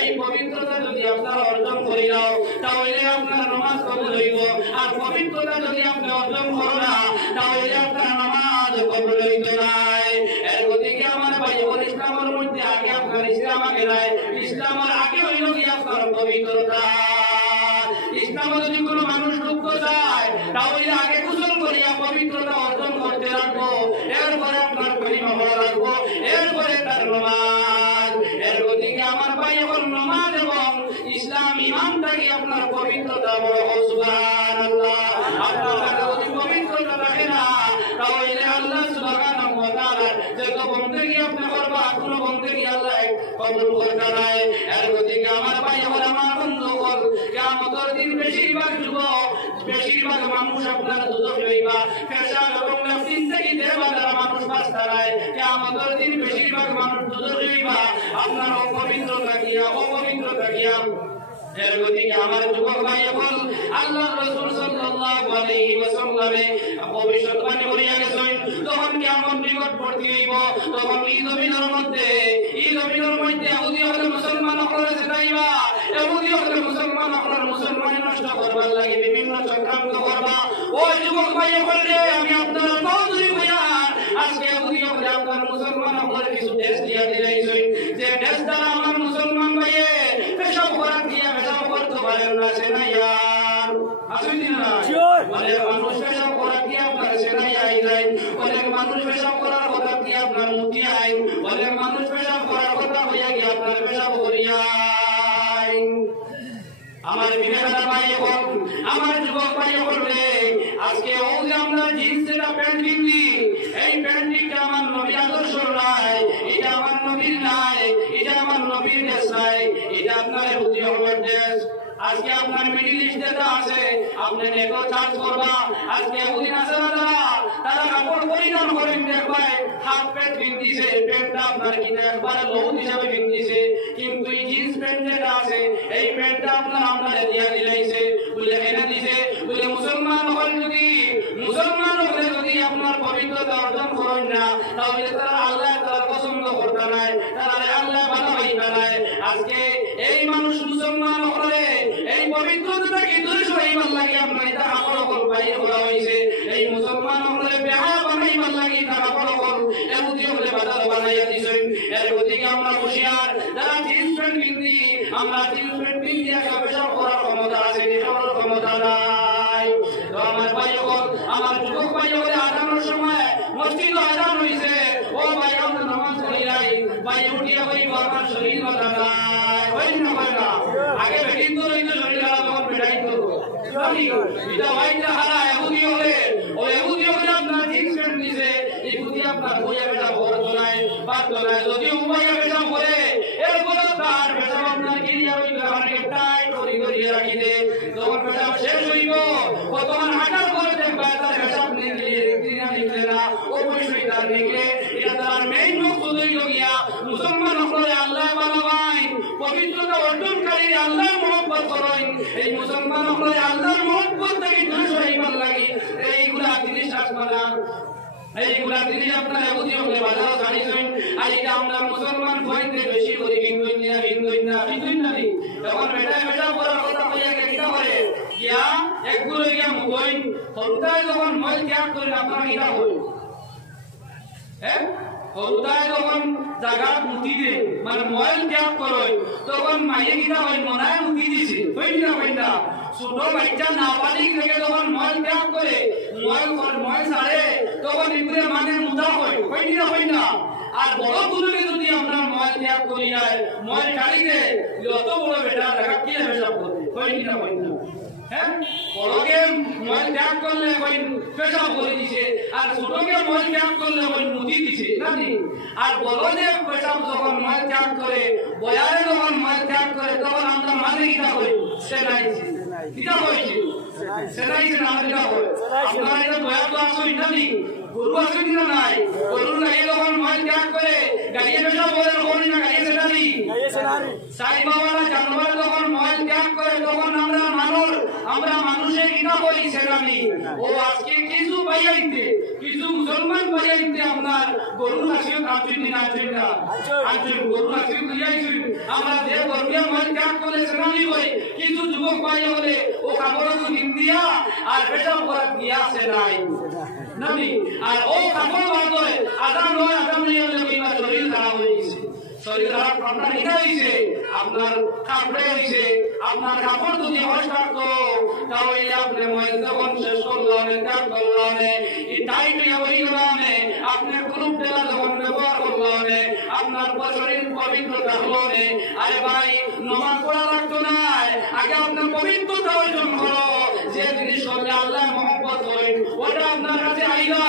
এই পবিত্রতা যদি আপনারা অর্জন করি নাও তাহলে আপনার নামাজ কবুল হইব আর পবিত্রতা যদি আপনি অর্জন করো না তাহলে আপনার নামাজ কবুল হইত নাই এর কথা কি আমার ভাই বল ইসলামের মধ্যে আগে আপনার ইসলাম আগে নাই ইসলামের আগে হইল কি আপনার পবিত্রতা ইসলামে যদি কোনো মানুষ ঢুকতে চায় তাহলে আগে গোসল করিয়া পবিত্রতা অর্জন করতে রাখবো এরপরে আপনার কলিমা পড়া রাখবো এরপরে তার নামাজ এর গতিকে আমার ভাই এখন নামাজ এবং ইসলাম ইমানটাকে আপনার পবিত্রতা বড় সুবহানাল্লাহ আপনার কাছে যদি পবিত্রতা থাকে না তাহলে আল্লাহ সুবহানাহু ওয়া তাআলা যত বন্দেগী আপনি করবা কোনো বন্দেগী আল্লাহ কবুল করতে নাই এর গতিকে আমার ভাই এখন আমার বন্ধুগণ কিয়ামতের দিন বেশিরভাগ যুবক বেশিরভাগ মানুষ আপনার দুধ হইবা পেশাব এবং লেফটিন থেকে দেবা যারা মানুষ বাঁচতে নাই কিয়ামতের দিন বেশিরভাগ মানুষ দুধ হইবা আপনার অপবিত্র থাকিয়া এর গতিকে আমার যুবক ভাই এখন আল্লাহ রাসূল সাল্লাল্লাহু আলাইহি ওয়াসাল্লামে ভবিষ্যৎবাণী করিয়া গেছেন তখন কিয়ামত নিকটবর্তী হইব তখন এই জমিনের মধ্যে ইহুদি হলে মুসলমান হলে সেটাইবা ইহুদি হলে মুসলমান হলে মুসলমান নষ্ট করবার লাগে বিভিন্ন চক্রান্ত করবা ওই যুবক ভাই বললে আমি আপনার চৌধুরী ভাইয়া আজকে ইহুদি হলে আপনার মুসলমান হলে কিছু দেশ দিয়া দিলাইছেন যে দেশ দ্বারা আমার মুসলমান ভাইয়ে পেশাব করার দিয়া পেশাব করতে পারেন না সেনাইয়ার আসুন না অনেক মানুষ পেশাব করার দিয়া আপনার সেনাই আইন অনেক মানুষ পেশাব করার কথা দিয়া আপনার মুখী আইন অনেক মানুষ পেশাব করার কথা হইয়া গিয়ে আপনার পেশাব করিয়া আমার বিবেকানন্দ ভাই এখন আমার যুবক ভাই বলবে আজকে ও যে আমরা জিন্সের প্যান্ট কিনলি এই প্যান্টটা আমার নবী আদর্শ নাই এটা আমার নবীর নাই এটা আমার নবীর দেশ নাই এটা আপনার ইহুদি হওয়ার দেশ আজকে আপনার মিডল ইস্টে আছে আপনি নেটও চার্জ করবা আজকে ইহুদি নাসারা তারা কাপড় পরিধান করেন দেখবাই হাফ প্যান্ট কিনতেছে প্যান্টটা আপনার কিনে একবারে লৌদ হিসাবে কিনতেছে কিন্তু এই জিন্স প্যান্ট যেটা আছে এই প্যান্টটা আপনার আপনারা দিয়া দিলাইছে বলে এনে দিছে বলে মুসলমান হল যদি আপনার পবিত্রতা অর্জন করেন না তাহলে তারা আল্লাহ তারা পছন্দ করতে নাই তারা আল্লাহ ভালো হইবে নাই আজকে এই মানুষ মুসলমান হলে এই পবিত্রতাকে দূরে সরাইবার লাগে আপনার এটা আকল বাইরে করা হয়েছে এই মুসলমান হলে বেহা বানাইবার লাগে এটা আকল এমনি হলে বাজার বানাইয়া দিছেন এর গতিকে আমরা হুঁশিয়ার যারা জিন্স প্যান্ট কিনছি আমরা জিন্স প্যান্ট কিনতে ব্যবসা করার ক্ষমতা আছে করার ক্ষমতা নাই তো আমার ভাই আমার যুবক ভাই আজানোর সময় মসজিদ আজান হয়েছে ও ভাই আমরা নামাজ পড়ি নাই ভাই উঠিয়া ভাই আমার শরীর কথা নাই হয় না আগে বেটিং তো রইতো শরীর হারা তখন বেটাই করবো এটা ভাইটা হারা এহুদি হলে ও এহুদি হলে আপনার জিন্স প্যান্ট দিছে এহুদি আপনার বইয়া বেটা করতো নাই পারতো নাই যদি উমাইয়া বেটা করে এরপরে তার বেটা আপনার গিরিয়া হইলে অনেক টাইট করিয়ে রাখি দে তখন বেটা শেষ হইব ও তখন হাঁটার করে দেখবা তার বেটা নিকলে না অবশ্যই তার নিকলে এটা তার মেইন মকসুদ হইল গিয়া মুসলমান হলে আল্লাহ ভালো ভাই পবিত্রতা অর্জনকারী আল্লাহর মহব্বত করেন এই মুসলমান হলে আল্লাহর মহব্বত থেকে দূরে সরাইবার লাগে এইগুলা জিনিস আসবে না এইগুলা তিনি আপনারা বুঝি হলে বাজারও জানিছেন আজকে আমরা মুসলমান হইতে বেশি করি হিন্দু তখন বেটা করার কথা কইয়া কিতা করে গিয়া একগুলো গিয়া মুগইন হরুতায় যখন মই ত্যাগ করেন আপনারা কিতা হই হ্যাঁ হরুতায় যখন জায়গা মুতি দে মানে ময়ল ত্যাগ করে তখন মাইয়ে কিতা হয় মনায় মুতি দিছে হই না ছোট বাচ্চা নাবালিক থেকে যখন ময়ল ত্যাগ করে ময়ল ছাড়ে তখন এগুলো মানে মুদা হয় না আর বড় গুলোকে যদি আমরা ময়ল ত্যাগ করি যায় ময়ল ছাড়ি দে যত বড় বেটা দেখা কি হিসাব করবে হয় না হ্যাঁ বড়কে ময়ল ত্যাগ করলে ওই পেশাব করে দিছে আর ছোটকে ময়ল ত্যাগ করলে ওই মুদি দিছে নাকি আর বড় যে পেশাব যখন ময়ল ত্যাগ করে বয়ারে যখন ময়ল ত্যাগ করে তখন আমরা মানে কিনা হই সেনাইছি কিনা হয়েছে সেনাইছে না কিনা হয় আপনারা এটা বয়া তো আসই নাকি গরু আছে কিনা নাই গরুর গায়ে যখন ময়ল ত্যাগ করে গাড়িয়ে পেশাব করে না গাড়িয়ে সেনারি সাইবাওয়ালা জানোয়ার যখন ময়ল ত্যাগ করে তখন আমরা মানুষের কিনা হই সেনারি ও আজকে কিছু পাইয়াইতে কিছু মুসলমান পাইয়াইতে আপনার গরু আছে গরু আছে আমরা যে গরুয়া ময়ল ত্যাগ করে সেনারি হই কিছু যুবক পাই হলে ও কাপড় দিয়া আর পেশাব করা দিয়া সেনাই নানি আর ও কাপড় বাঁধে আদাম নিয়ে হলে শরীর খারাপ হয়েছে শরীর খারাপ আপনার এটা হয়েছে আপনার কাপড়ে হয়েছে আপনার কাপড় যদি হস থাকতো তাহলে আপনি ময়ল যখন শেষ করলাম ত্যাগ করলাম টাইট হয়ে গেলাম আপনি গ্রুপ টেলা যখন ব্যবহার করলাম আপনার শরীর পবিত্রতা হলো আরে ভাই নমাজ পড়া লাগতো না আগে আপনার পবিত্রতা অর্জন করো যে জিনিস করলে আল্লাহ মহব্বত হয় ওটা আপনার কাছে আইলা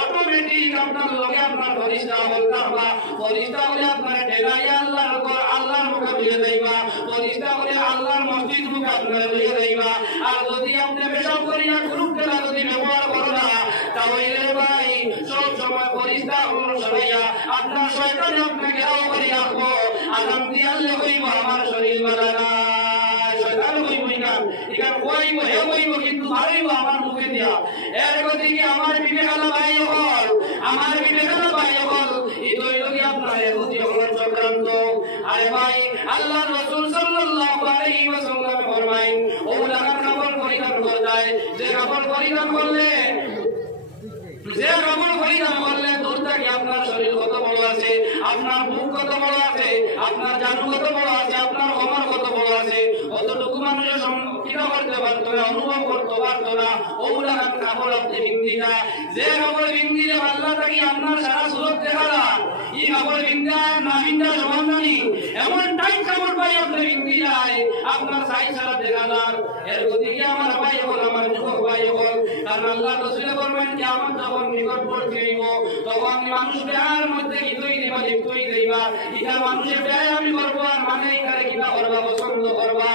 অটোমেটিক আপনার লগে আপনার ফরিস্তা বলতাবা ফরিস্তা বলে আপনার ঠেলাইয়া আল্লাহর মুখে লইয়া যাইবা ফরিস্তা বলে আল্লাহর মসজিদ মুখে আপনার লইয়া যাইবা আর যদি আপনি পেশাব করিয়া গ্রুপ ঠেলা যদি ব্যবহার করো না তাহলে ভাই সব সময় ফরিস্তা সরাইয়া আপনার শয়তানে আপনাকে ঘেরাও করে রাখবো আগাম দিয়ে আল্লাহ করিব আমার শরীর বালানা শয়তান হইবই না এখানে কইব হে কইব কিন্তু মারিব আমার মুখে দিয়া এর গতিকে আমার বিবেকালা ভাই হল এই দৈলকে আপনার এহুদি হওয়ার চক্রান্ত আরে ভাই আল্লাহ রাসূল সাল্লাল্লাহু আলাইহি ওয়াসাল্লাম ফরমায়েন ও লাগার কাপড় পরিধান করতে যে কাপড় পরিধান করলে দূর থেকে আপনার শরীর কত বড় আছে আপনার মুখ কত বড় আছে আপনার জানু কত বড় আছে আপনার কমর কত বড় আছে অতটুকু মানুষের কিনা করতে পারতো না অনুভব করতে পারতো না ওগুলা কাপড় আপনি বিন্দি না যে কাপড় বিন্দি যে আল্লাহ থাকি আপনার সারা সুরত দেখা যায় এই কাপড় বিন্দা না বিন্দা সমান জানি এমন টাইট কাপড় পাই আপনি বিন্দি যায় আপনার সাইজ সারা দেখা যায় এর গতিকে আমার ভাই হল আমার যুবক ভাই হল কারণ আল্লাহ রসুল বলবেন যে আমার যখন নিকটবর্তী হইব তখন মানুষ দেহার মধ্যে ইতই দিবা লিপ্তই দিবা এটা মানুষের দেয় আমি করবো আর মানে এখানে কিনা করবা পছন্দ করবা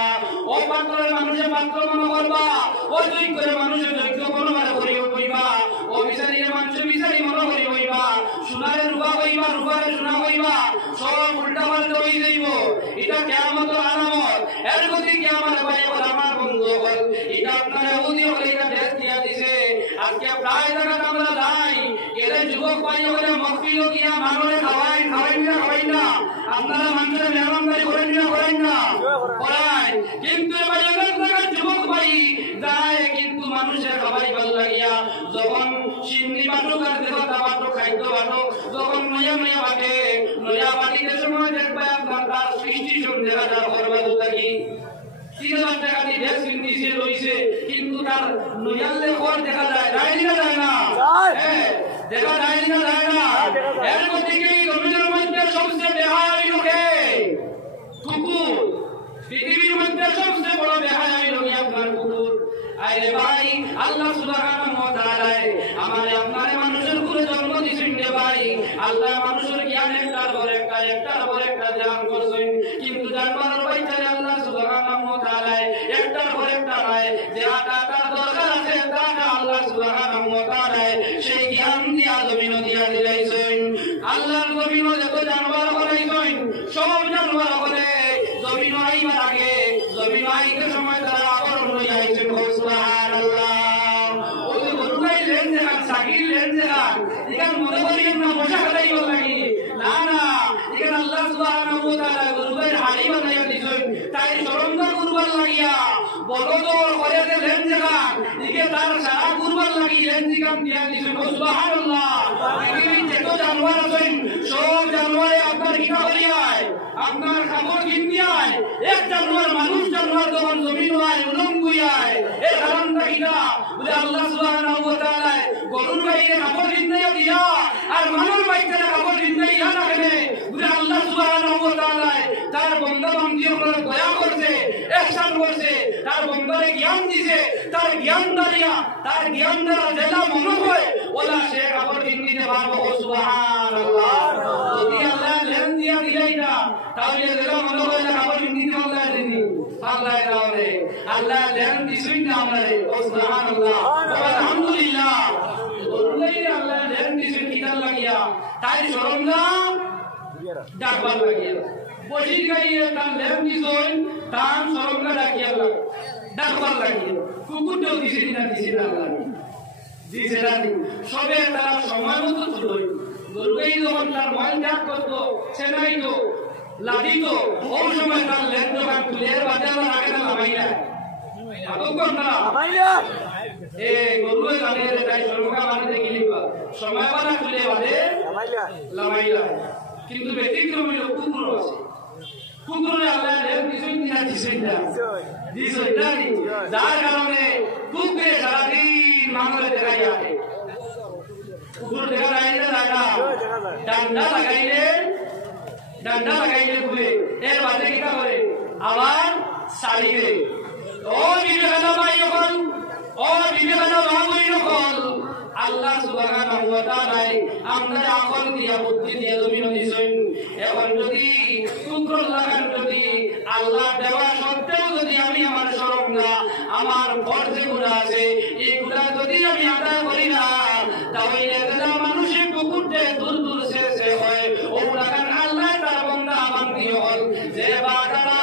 ও পাত্রের মানুষের পাত্র মনে করবা ও দুই করে মানুষের যোগ্য কোনো মানে করিব কইবা ও বিচারির মানুষের বিচারি মনে করিব কইবা সোনারে রূপা কইবা রূপারে সোনা কইবা সব উল্টা পাল্টা হয়ে যাইব এটা কিয়ামত আলামত এর গতিকে আমার ভাই আমার বন্ধু হল এটা আপনার ইহুদি হল এটা দেশ দিয়া দিছে আজকে প্রায় জায়গা আমরা যাই এদের যুবক ভাই হলে মকফিল দিয়া মানুষের খাওয়াই না আপনারা মানুষের মেহমানদারি করেন না করায় কিন্তু এবার যুবক ভাই যায় কিন্তু মানুষের খাবাই ভাল লাগিয়া যখন সিন্নি বাটুক আর দেবতা বাটুক খাদ্য বাটুক যখন নয়া বাটিতে সময় দেখবে আপনার তার সৃষ্টি দেখা যাওয়া করবে থাকি 3000 টাকা দিয়ে দেশ কিনতেছে রইছে কিন্তু তার নয়ালে খবর দেখা যায় না দেখা যায় না এর মধ্যে জমিনের মধ্যে সবচেয়ে বেহায়াই লোকে কুকুর পৃথিবীর মধ্যে সবচেয়ে বড় বেহায়াই লোক আপনার কুকুর আরে ভাই আল্লাহ সুবহানাহু ওয়া তাআলা আমারে আপনারে মানুষের উপরে জন্ম দিয়েছেন রে ভাই আল্লাহ মানুষের জ্ঞান একটার পর একটা জ্ঞান করছেন কিন্তু জানবারের বাইচারে আল্লাহ সুবহানাহু ওয়া তাআলা একটার পর একটা নয় যে আটা দরকার আছে তা আল্লাহ সুবহানাহু ওয়া তাআলা সেই জ্ঞান দিয়া জমিন দিয়া দিলাইছেন আল্লাহর জমিন যত জানবার করাইছেন সব জানবার করে জমিন আইবার আগে জমিন আইতে সময় তারা আবরণ হয়ে আইছেন সুবহানাল্লাহ ওই গরু গাইলেন যে সাকিল লেনজে খান এখান মনে করিয়েন না মজা খাটাই লাগি না না এখান আল্লাহ সুবহানাহু ওয়া তাআলা গরুবের হাড়ি বানাইয়া দিছেন তাই সরঞ্জাম কুরবান লাগিয়া বড়দর করেতে লেনজে খান একে তার সারা কুরবান লাগি লেনজি কাম দিয়া দিছেন সুবহানাল্লাহ এখানে যত জানোয়ার আছেন সব জানোয়ারে আপনার কিনা করিয়ায় আপনার খাবার কিনিয়ায় এক জানোয়ার মানুষ জানোয়ার যখন জমিন হয় উলঙ্গুয়ায় এর কারণটা কিনা বলে আল্লাহ সুবহানাহু ওয়া তাআলা গরুর গায়ে খাবার কিনিয়া দিয়া আর মানুষ বাইতে খাবার কিনিয়া না কেনে বলে আল্লাহ সুবহানাহু ওয়া তাআলা তার বান্দা বান্দির উপরে দয়া করছে ihsan করছে তার বান্দারে জ্ঞান দিছে তার জ্ঞান দাঁড়িয়া তার জ্ঞান দ্বারা যেটা মনে হয় ওলা সে খাবার কিনতে পারবো সুবহানাল্লাহ যদি আল্লাহ লেন দিয়া দিলাই না তাহলে যেটা মনে হয় না খাবার কিনতে আল্লাহ দেনি আল্লাহ রাওরে আল্লাহ লেন দিছই না আমারে সুবহানাল্লাহ আলহামদুলিল্লাহ ওলাই আল্লাহ লেন দিছই কিতাল লাগিয়া তাই সরঞ্জাম ডাকবার লাগিয়া বসির গাইয়ে তার লেন দিছই তার সরঞ্জাম ডাকিয়া ডাকবার লাগিয়া কুকুরটাও দিছে না আল্লাহ দিছে না সবে তারা সময় মতো চলই গরুই যখন তার ময়ন ত্যাগ করতো সেনাই তো লাঠিত ওই সময় তার লেন দোকান তুলের বাদে আবার আগে না লাগাইলা আতঙ্কর না লাগাইলা এ গরুই জানে রে তাই সরকার মানে দেখিলিবা সময় বানা তুলে বাদে লাগাইলা কিন্তু ব্যতিক্রমী লোক কুকুর আছে কুকুরে আল্লাহ লেন কিছুই না দিছেই না দিছেই না যার কারণে কুকুরে সারাদিন মানুষের দেখাই আসে কুকুর দেখা যায় না লাগা ডান্ডা লাগাইলে ঘুরে এর বাদে কিটা করে আবার সারিবে ও বিবেকানা ভাই যখন ও বিবেকানা ভাই যখন আল্লাহ সুবহানাহু ওয়া তাআলা আমরা আকল দিয়া বুদ্ধি দিয়া জমিন দিছেন এখন যদি শুকর লাগান যদি আল্লাহ দেওয়া সত্ত্বেও যদি আমি আমার শরম না আমার ফরজে গুনাহ আছে এই গুনাহ যদি আমি আদায় করি না তাহলে যেটা মানুষের কুকুরতে দূর দূর সে হয় ও লাগান আল্লাহ তার বান্দা বান্দি হল যে বাদারা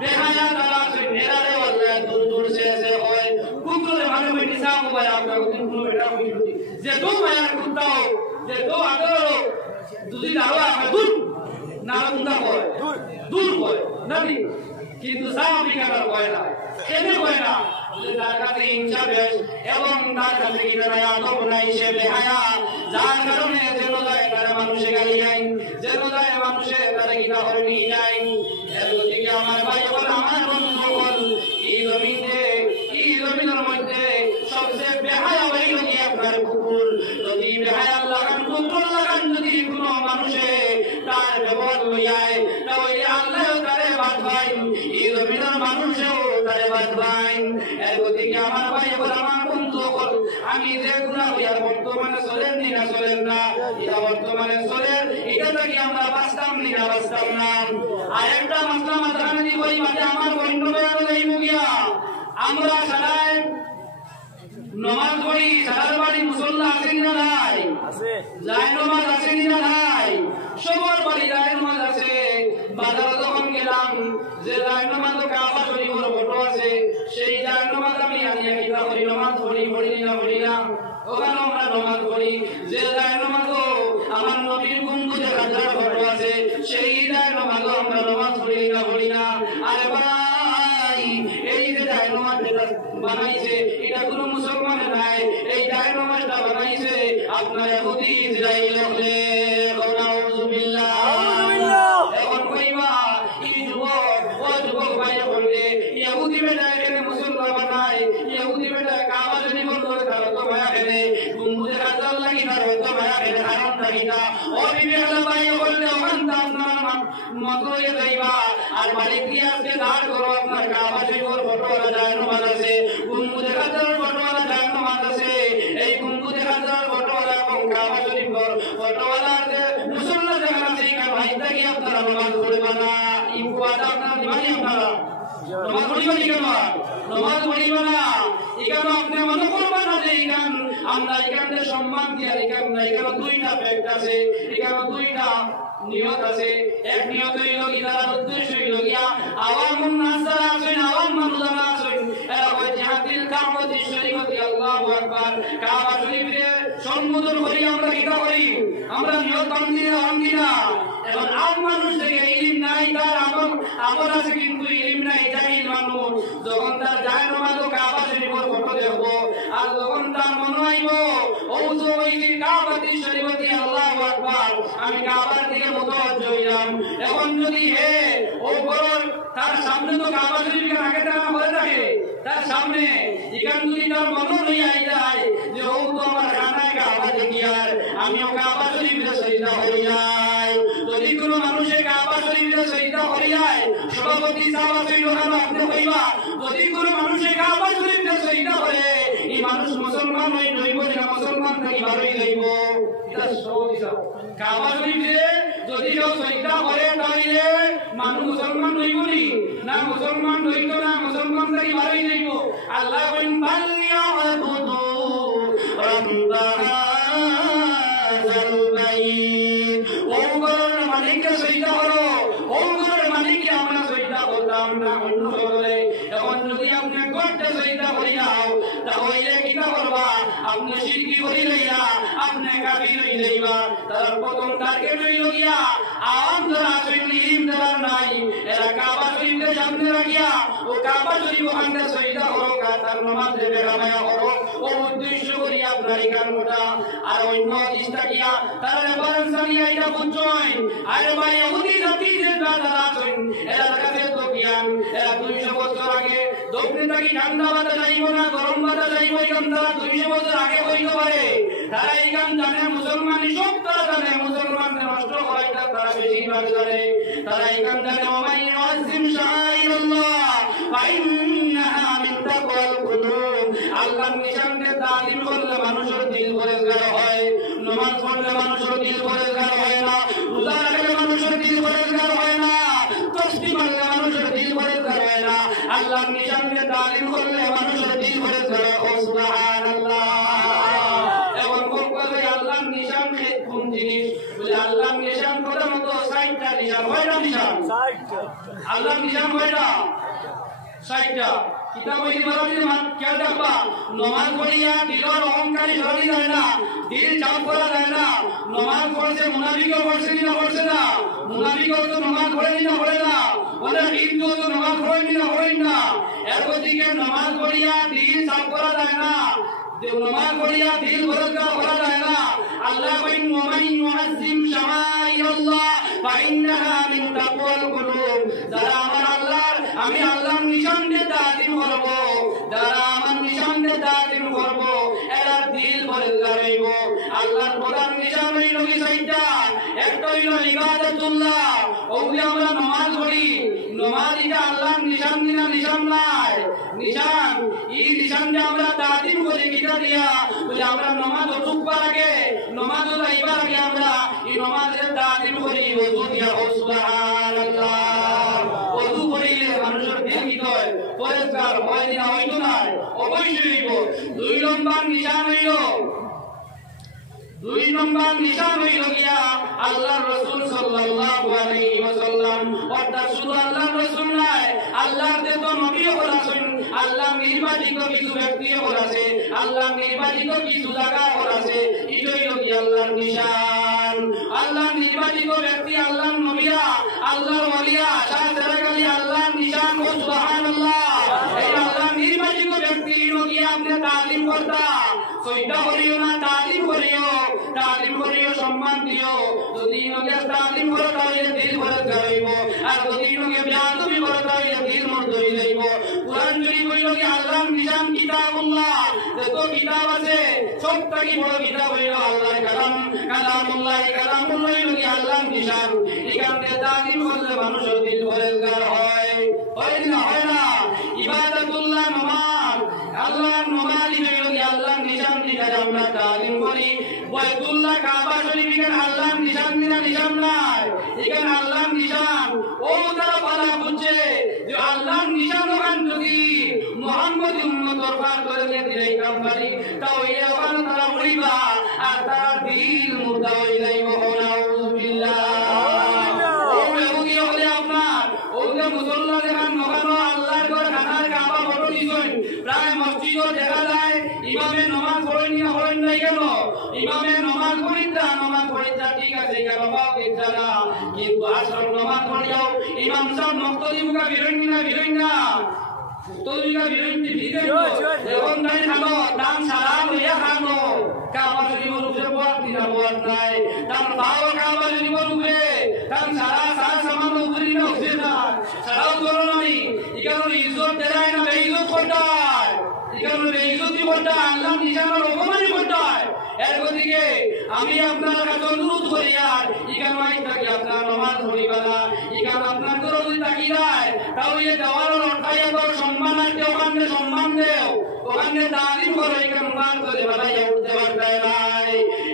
বেহায়া তারা মেরারে আল্লাহ দূর দূর সে হয় কুকুরে মানে বেটি সাম ভাই আপনার দিন কোনো বেটা হইছে যে তো মায়ার কুত্তাও যে তো আদর দুই দাও আপনি দূর না কুত্তা হয় দূর হয় নাকি কিন্তু সাহাবী কাটার হয় না এনে হয় না তার কাছে ইনসা বেশ এবং তার কাছে কিনা আদব নাই সে বেহায়া যার কারণে যেন যায় তারা মানুষে গালি যায় যেন যায় মানুষে তারা কিনা করে নিয়ে যায় এর দিকে আমার ভাই বল আমার বন্ধু বল এই জমিনের মধ্যে সবচেয়ে বেহায়া হইল কি আপনার কুকুর যদি বেহায়া লাগান কুকুর লাগান যদি কোনো মানুষে তার ব্যবহার লইয়ায় তাহলে আল্লাহ তারে বাদ ভাই এই জমিনের মানুষেও তারে বাদ ভাই এর দিকে আমার ভাই বল আমার বন্ধু বল আমি যে গুনাহ হইয়া বর্তমানে চলেন না চলেন না এটা বর্তমানে চলেন এটা থেকে আমরা বাঁচতাম না বাঁচতাম না আর একটা মাসলা মাথায় দিব এই মাঝে আমার বন্ধু বেড়াই মুগিয়া আমরা সারায় নমাজ পড়ি সারার বাড়ি মুসল্লা আছে না নাই আছে যায় নমাজ আছে না নাই সবার বাড়ি যায় নমাজ আছে বাজারে যখন গেলাম যে যায় নমাজ কাবা শরীফের ফটো আছে সেই যায় নমাজ আমি আনিয়া কিতা করি নমাজ পড়ি না ওখানে আমরা নমাজ পড়ি যে যায় নমাজ আমার নবীর গম্বুজে হাজার ফটো আছে সেই যায় নমাজ আমরা নমাজ পড়ি না আরে ভাই এই যে যায় নমাজ বানাইছে এটা কোনো মুসলমান নাই এই যায় নমাজটা বানাইছে আপনার ইহুদি ইসরাইল হলে নাউযুবিল্লাহ এখন কইবা এই যুবক ভাই বললে ইহুদি বেটা এখানে মুসলমান বানায় ইহুদি বেটা কাবা শরীফের করে তার তো মায়া খেলে গম্বুজে হাজার লাগি তার তো মায়া খেলে হারাম লাগি না ও বিবেকানা ভাই বললে ওখান আপনার মত হয়ে যাইবা আর বাড়ি গিয়ে আজকে দাঁড় করো আপনার কাবা শরীফের ফটোওয়ালা যায় নমাজ আছে গম্বুজে হাজার ফটোওয়ালা যায় নমাজ আছে এই গম্বুজে হাজার ফটোওয়ালা এবং কাবা শরীফের ফটোওয়ালা যে মুসলমান যেখানে আছে এই ভাই থেকে আপনারা নমাজ পড়বেন না এই কথা আপনারা দিবানি আপনারা নমাজ পড়বেন কেন নমাজ পড়বেন না এখানে আপনি মনে করবেন না যে এখান আমরা এখানে সম্মান দিয়ে এখানে দুইটা ফ্যাক্ট আছে এখানে দুইটা নিয়ত আছে এক নিয়ত হইল কি তার উদ্দেশ্য হইল গিয়া আওয়ামুন নাস যারা আছেন আওয়াম মানুষ যারা আছেন এরা ওই জিহাদিল কাবাতি শরীফতি আল্লাহু আকবার কাবা শরীফের অনুমোদন করি আমরা কিতা করি আমরা নিয়ত বান্ধি না এখন আম মানুষ থেকে ইলম নাই তার আমল আছে কিন্তু ইলম নাই জাহিল মানুষ যখন তার যায় নামাজ কাবা শরীফের ফটো দেখবো আর যখন তার মনে হইব ওযু বাইতিল কাবাতি শরীফতি আল্লাহু আকবার আমি কাবার দিকে মুতাওয়াজ্জিহ হইলাম এখন যদি হে ও বড় তার সামনে তো কাবা শরীফের আগে তারা বলে থাকে তার সামনে এখান যদি তার মনে হইয়া যায় যে ও তো আমার খানায় কাবা দেখিয়ার আমিও কাবা শরীফের সাজদা হই যাই যদি কোনো মানুষের কাবা শরীফের সাজদা হই যায় সভাপতি সাহেব কইলো কেন আপনি কইবা যদি কোনো মানুষের কাবা শরীফের সাজদা করে এই মানুষ মুসলমান হইব না মুসলমান থেকে বারই যাইব এটা সহজ কাবা শরীফে যদি কেউ সাজদা করে তাহলে মানুষ মুসলমান হইব না মুসলমান হইব না মুসলমান থেকে বারই যাইব আল্লাহ কইন ফালিয়াবুদু রাব্বানা যাল বাইত ও গরের মালিককে সাজদা করো ও গরের মালিককে আমরা সাজদা করতাম না অন্য বলে এখন যদি আপনি করতে সাজদা করি যাও তাহলে কি করবা আপনি শিরকি করি লইয়া আপনি কাফির হই যাইবা তার প্রথম টার্গেট হইল গিয়া আওয়াম যারা আছেন ইলম যারা নাই এরা কাবা শরীফকে সামনে রাখিয়া ও কাবা শরীফ ওখানে সাজদা করো তার নামাজ দেবে রামায়া করো ও উদ্দেশ্য করি আপনার কান মোটা আর অন্য হাদিসটা গিয়া তারা রেফারেন্স নিয়ে এটা বুঝছেন আরে ভাই ইহুদি জাতি যে যারা আছেন এরা কাছে তো জ্ঞান এরা 200 বছর আগে দক্ষিণ থেকে ঠান্ডা বাতাস যাইব না গরম বাতাস যাইব এখন তারা 200 বছর আগে হইতে পারে তারা এই গান জানে মুসলমানি সব তারা জানে মুসলমানদের নষ্ট হয় তারা বেশিরভাগ জানে তারা এই গান জানে ওমাই ওয়াসিম শাইরুল্লাহ ফাইন্নাহা মিন তাকওয়াল কুলুব আল্লাহর নিশানকে তালিম করলে মানুষের দিল পরিষ্কার হয় নামাজ পড়লে মানুষের দিল পরিষ্কার হয় না রোজা রাখলে মানুষের দিল পরিষ্কার হয় না তাসবিহ মারলে মানুষের দিল পরিষ্কার হয় না আল্লাহর নিশানকে তালিম করলে মানুষের দিল পরিষ্কার হয় সুবহানাল্লাহ এখন কোন কথা আল্লাহর নিশান কোন জিনিস বলে আল্লাহর নিশান করার মতো 60টা নিশান হয় না নিশান 60টা আল্লাহর নিশান হয় না 60টা কিতাব বই বলার মান খেয়াল রাখবা নামাজ পড়িয়া দিলের অহংকারী সরাই যায় না দিল চাপ করা যায় না নামাজ পড়ছে মুনাফিকও পড়ছে না পড়ছে না মুনাফিকও তো নামাজ পড়ে না পড়ে না ওরা হিন্দু তো নামাজ পড়ে না পড়ে না এর দিকে নামাজ পড়িয়া দিল চাপ করা যায় না নামাজ পড়িয়া দিল পরিষ্কার করা যায় না আল্লাহ কইন ওয়ামান ইউআযিম শাআইরাল্লাহ ফাইন্নাহা মিন তাকওয়াল কুলুব যারা আমার আল্লাহর আমি আল্লাহর নিশানকে তাজিম করব যারা আমার নিশানকে তাজিম করব এরা দিল পরিষ্কার হইব আল্লাহর প্রধান নিশান হইল কি সাইটা একটা হইল ইবাদতুল্লাহ ওই আমরা নামাজ পড়ি নামাজ এটা আল্লাহর নিশান না নিশান নাই নিশান এই নিশানকে আমরা তাজিম করি কিটা দিয়া বলে আমরা নামাজ ওঠুকবার আগে নামাজ যাইবার আগে আমরা এই নামাজের তাজিম করি ওযু দিয়া সুবহানাল্লাহ ওযু করিলে মানুষের দিল কি হয় পরিষ্কার হয় না হইতো না অবশ্যই হইব দুই নম্বর নিশান হইল গিয়া আল্লাহর রাসূল সাল্লাল্লাহু আলাইহি ওয়াসাল্লাম অর্থাৎ শুধু আল্লাহর রাসূল নয় আল্লাহর তো নবীও বলেছেন আল্লাহ নির্বাচিত কিছু ব্যক্তিও বলেছে আল্লাহ নির্বাচিত কিছু জায়গা বলেছে এটাই হলো আল্লাহর নিশান আল্লাহ নির্বাচিত ব্যক্তি আল্লাহর নবীরা আল্লাহর ওলিয়া যারা খালি আল্লাহর নিশান ও সুবহানাল্লাহ এই আল্লাহ নির্বাচিত ব্যক্তি হলো কি আপনি তালিম করতা সইটা করিও না তালিম করিও সম্মান দিও যদি নকে তালিম করো তাহলে দিল ভরে যাইব আর যদি নকে বেয়াদবি করো তাহলে দিল মর্দ হয়ে যাইব কুরআন শরীফ হইল কি আল্লাহর নিশান কিতাবুল্লাহ যত কিতাব আছে সবথেকে বড় কিতাব হইল আল্লাহর কালামুল্লাহ হইল কি আল্লাহর নিশান এখানে তালিম করলে মানুষের দিল পরিষ্কার হয় না ইবাদতুল্লাহ নামাজ আল্লাহর নামাজ হইল কি আল্লাহর নিশান যেটা আমরা তালিম করি বাইতুল্লাহ কাবা শরীফের আল্লাহর নিশান নিশান নাই এখানে আল্লাহর নিশান ও তারা বলা বুঝছে যে আল্লাহর নিশান ওখান যদি মুহাম্মদ উম্মতর পার করে দিলে কাম করি তাও এই ওখানে তারা উড়িবা আর তারা দিল মুর্দা হয়ে যাইব নাউযুবিল্লাহ ও ইহুদি হলে আপনার ওদের মুসলমান দেখান ওখানে আল্লাহর ঘর খানার কাবা ফটো দিছেন প্রায় মসজিদও দেখা যায় ইমামে নামাজ পড়েন না কেন ইমামে পড়িতা ঠিক আছে কেন বাবা জানা কিন্তু আসর নামাজ পড়িও ইমাম সাহেব মুক্তদি মুকা বিরোধী না তরিকা বিরোধী ভিড়েও এখন তাই খানো দাম সারা লইয়া খানো কাবা শরীফের উপরে বয়াত দিনা বয়াত নাই তার বাবা কাবা শরীফের উপরে তার সারা সামান উপরে না উঠে না সারাও করো নাই এখানে ইজ্জত দেয় না বেইজ্জত করতায় এখানে বেইজ্জতি করতায় আল্লাহ নিশানার অপমানি করতায় এর গতিকে আমি আপনার কাছে অনুরোধ করি আর এখানে মাই থাকি আপনার নামাজ পড়িবা না এখানে আপনার করে যদি তাকি যায় তাহলে দেওয়ার লটকাইয়া তোর সম্মান আছে ওখানে সম্মান দেও ওখানে তালিম করো এখানে মান করে বাড়াইয়া উঠতে পারতায় নাই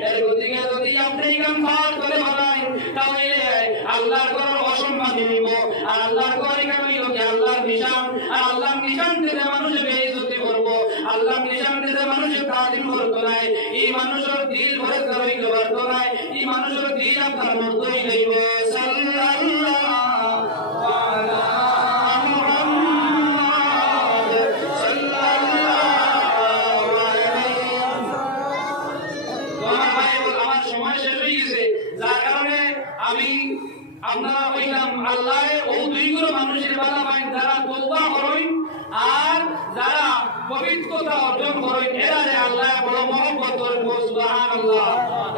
এর গতিকে যদি আপনি এখানে পার করে বাড়াই তাহলে আল্লাহর ঘর অসম্মান নিব আর আল্লাহর ঘর এখানে লোকে আল্লাহর নিশান আর আল্লাহর নিশান দিলে মানুষের বেইজ্জতি করবো আল্লাহর নিশান দিলে মানুষের তালিম করতো নাই এই মানুষের দিল ভরে করইতে পারতো নাই এই মানুষের দিল আপনার মধ্যেই লইব সাল্লাল্লাহু আলা মুহাম্মদ সাল্লাল্লাহু আলাইহি ওয়াসাল্লাম। আমার সময় শেষ হয়ে গেছে যার কারণে আমি আপনারা কইলাম আল্লাহ ও দুইগুলো মানুষের বাধা পাইন যারা তওবা করেন আর যারা পবিত্রতা অর্জন করেন এরা আল্লাহ বড় মহব্বত করেন সুবহানাল্লাহ।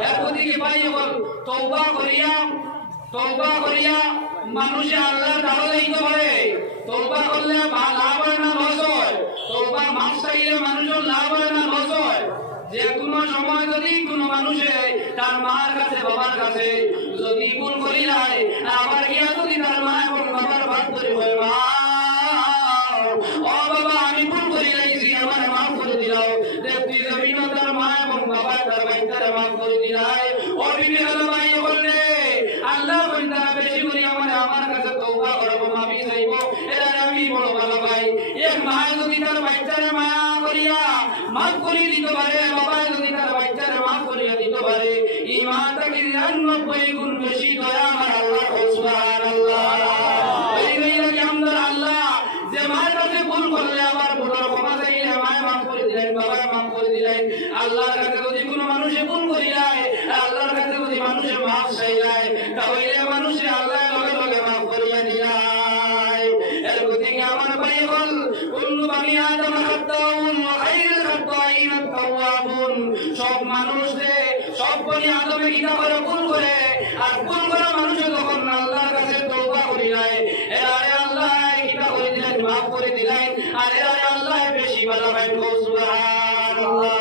এর প্রতিকে ভাই বল তওবা করিয়া মানুষে আল্লাহর দাওয়াত দিতে পারে তওবা করলে লাভ হয় না লস হয় তওবা মাফ চাইলে মানুষের লাভ হয় না লস হয়। যে কোনো সময় যদি কোনো মানুষে তার মার কাছে বাবার কাছে যদি ভুল করি যায় আবার গিয়া যদি তার মা এবং বাবার ভাগ করে হয় মা ও বাবা আমি ভুল করি যাইছি আমার মাফ করে দিলাও দেখবি জমিন তার মা এবং বাবা তার বাচ্চারা মাফ করে দিলাই ও বিবি হলো ভাই বললে আল্লাহ বন্ধা বেশি করে আমার কাছে তওবা করব মাফি চাইবো এরা আমি বড় ভালো ভাই এক মা যদি তার বাচ্চারা মায়া করিয়া মাফ করে দিতে পারে বাবা যদি তার বাচ্চারা মাফ করিয়া দিতে পারে এই মা তাকে 99 গুণ বেশি দয়া আমার আল্লাহ সুবহানাল্লাহ। আল্লাহ যে মায়ের কাছে ভুল করলে আবার ভুলের ক্ষমা চাইলে মায় মাফ করে দিলেন বাবায় মাফ করে দিলেন আল্লাহর কাছে যদি কোনো মানুষে ভুল করি যায় আল্লাহর কাছে যদি মানুষের মাফ চাই যায় তাহলে মানুষে আল্লাহ লগে লগে মাফ করিয়া দিলাই। এর গতিকে আমার ভাই বল কুল্লু বানি আদম খাত্তাউন ওয়া খায়রুল খাত্তাইন আত-তাওয়াবুন সব মানুষ সব বনি আদমে কিনা করে ভুল করে আর ভুল করা মানুষে যখন আল্লাহর কাছে তওবা করি যায় এরা আল্লাহ কিনা করে দিলেন মাফ করে দিলেন আর এরা আল্লাহ বেশি ভালো পাইন সুবহানাল্লাহ।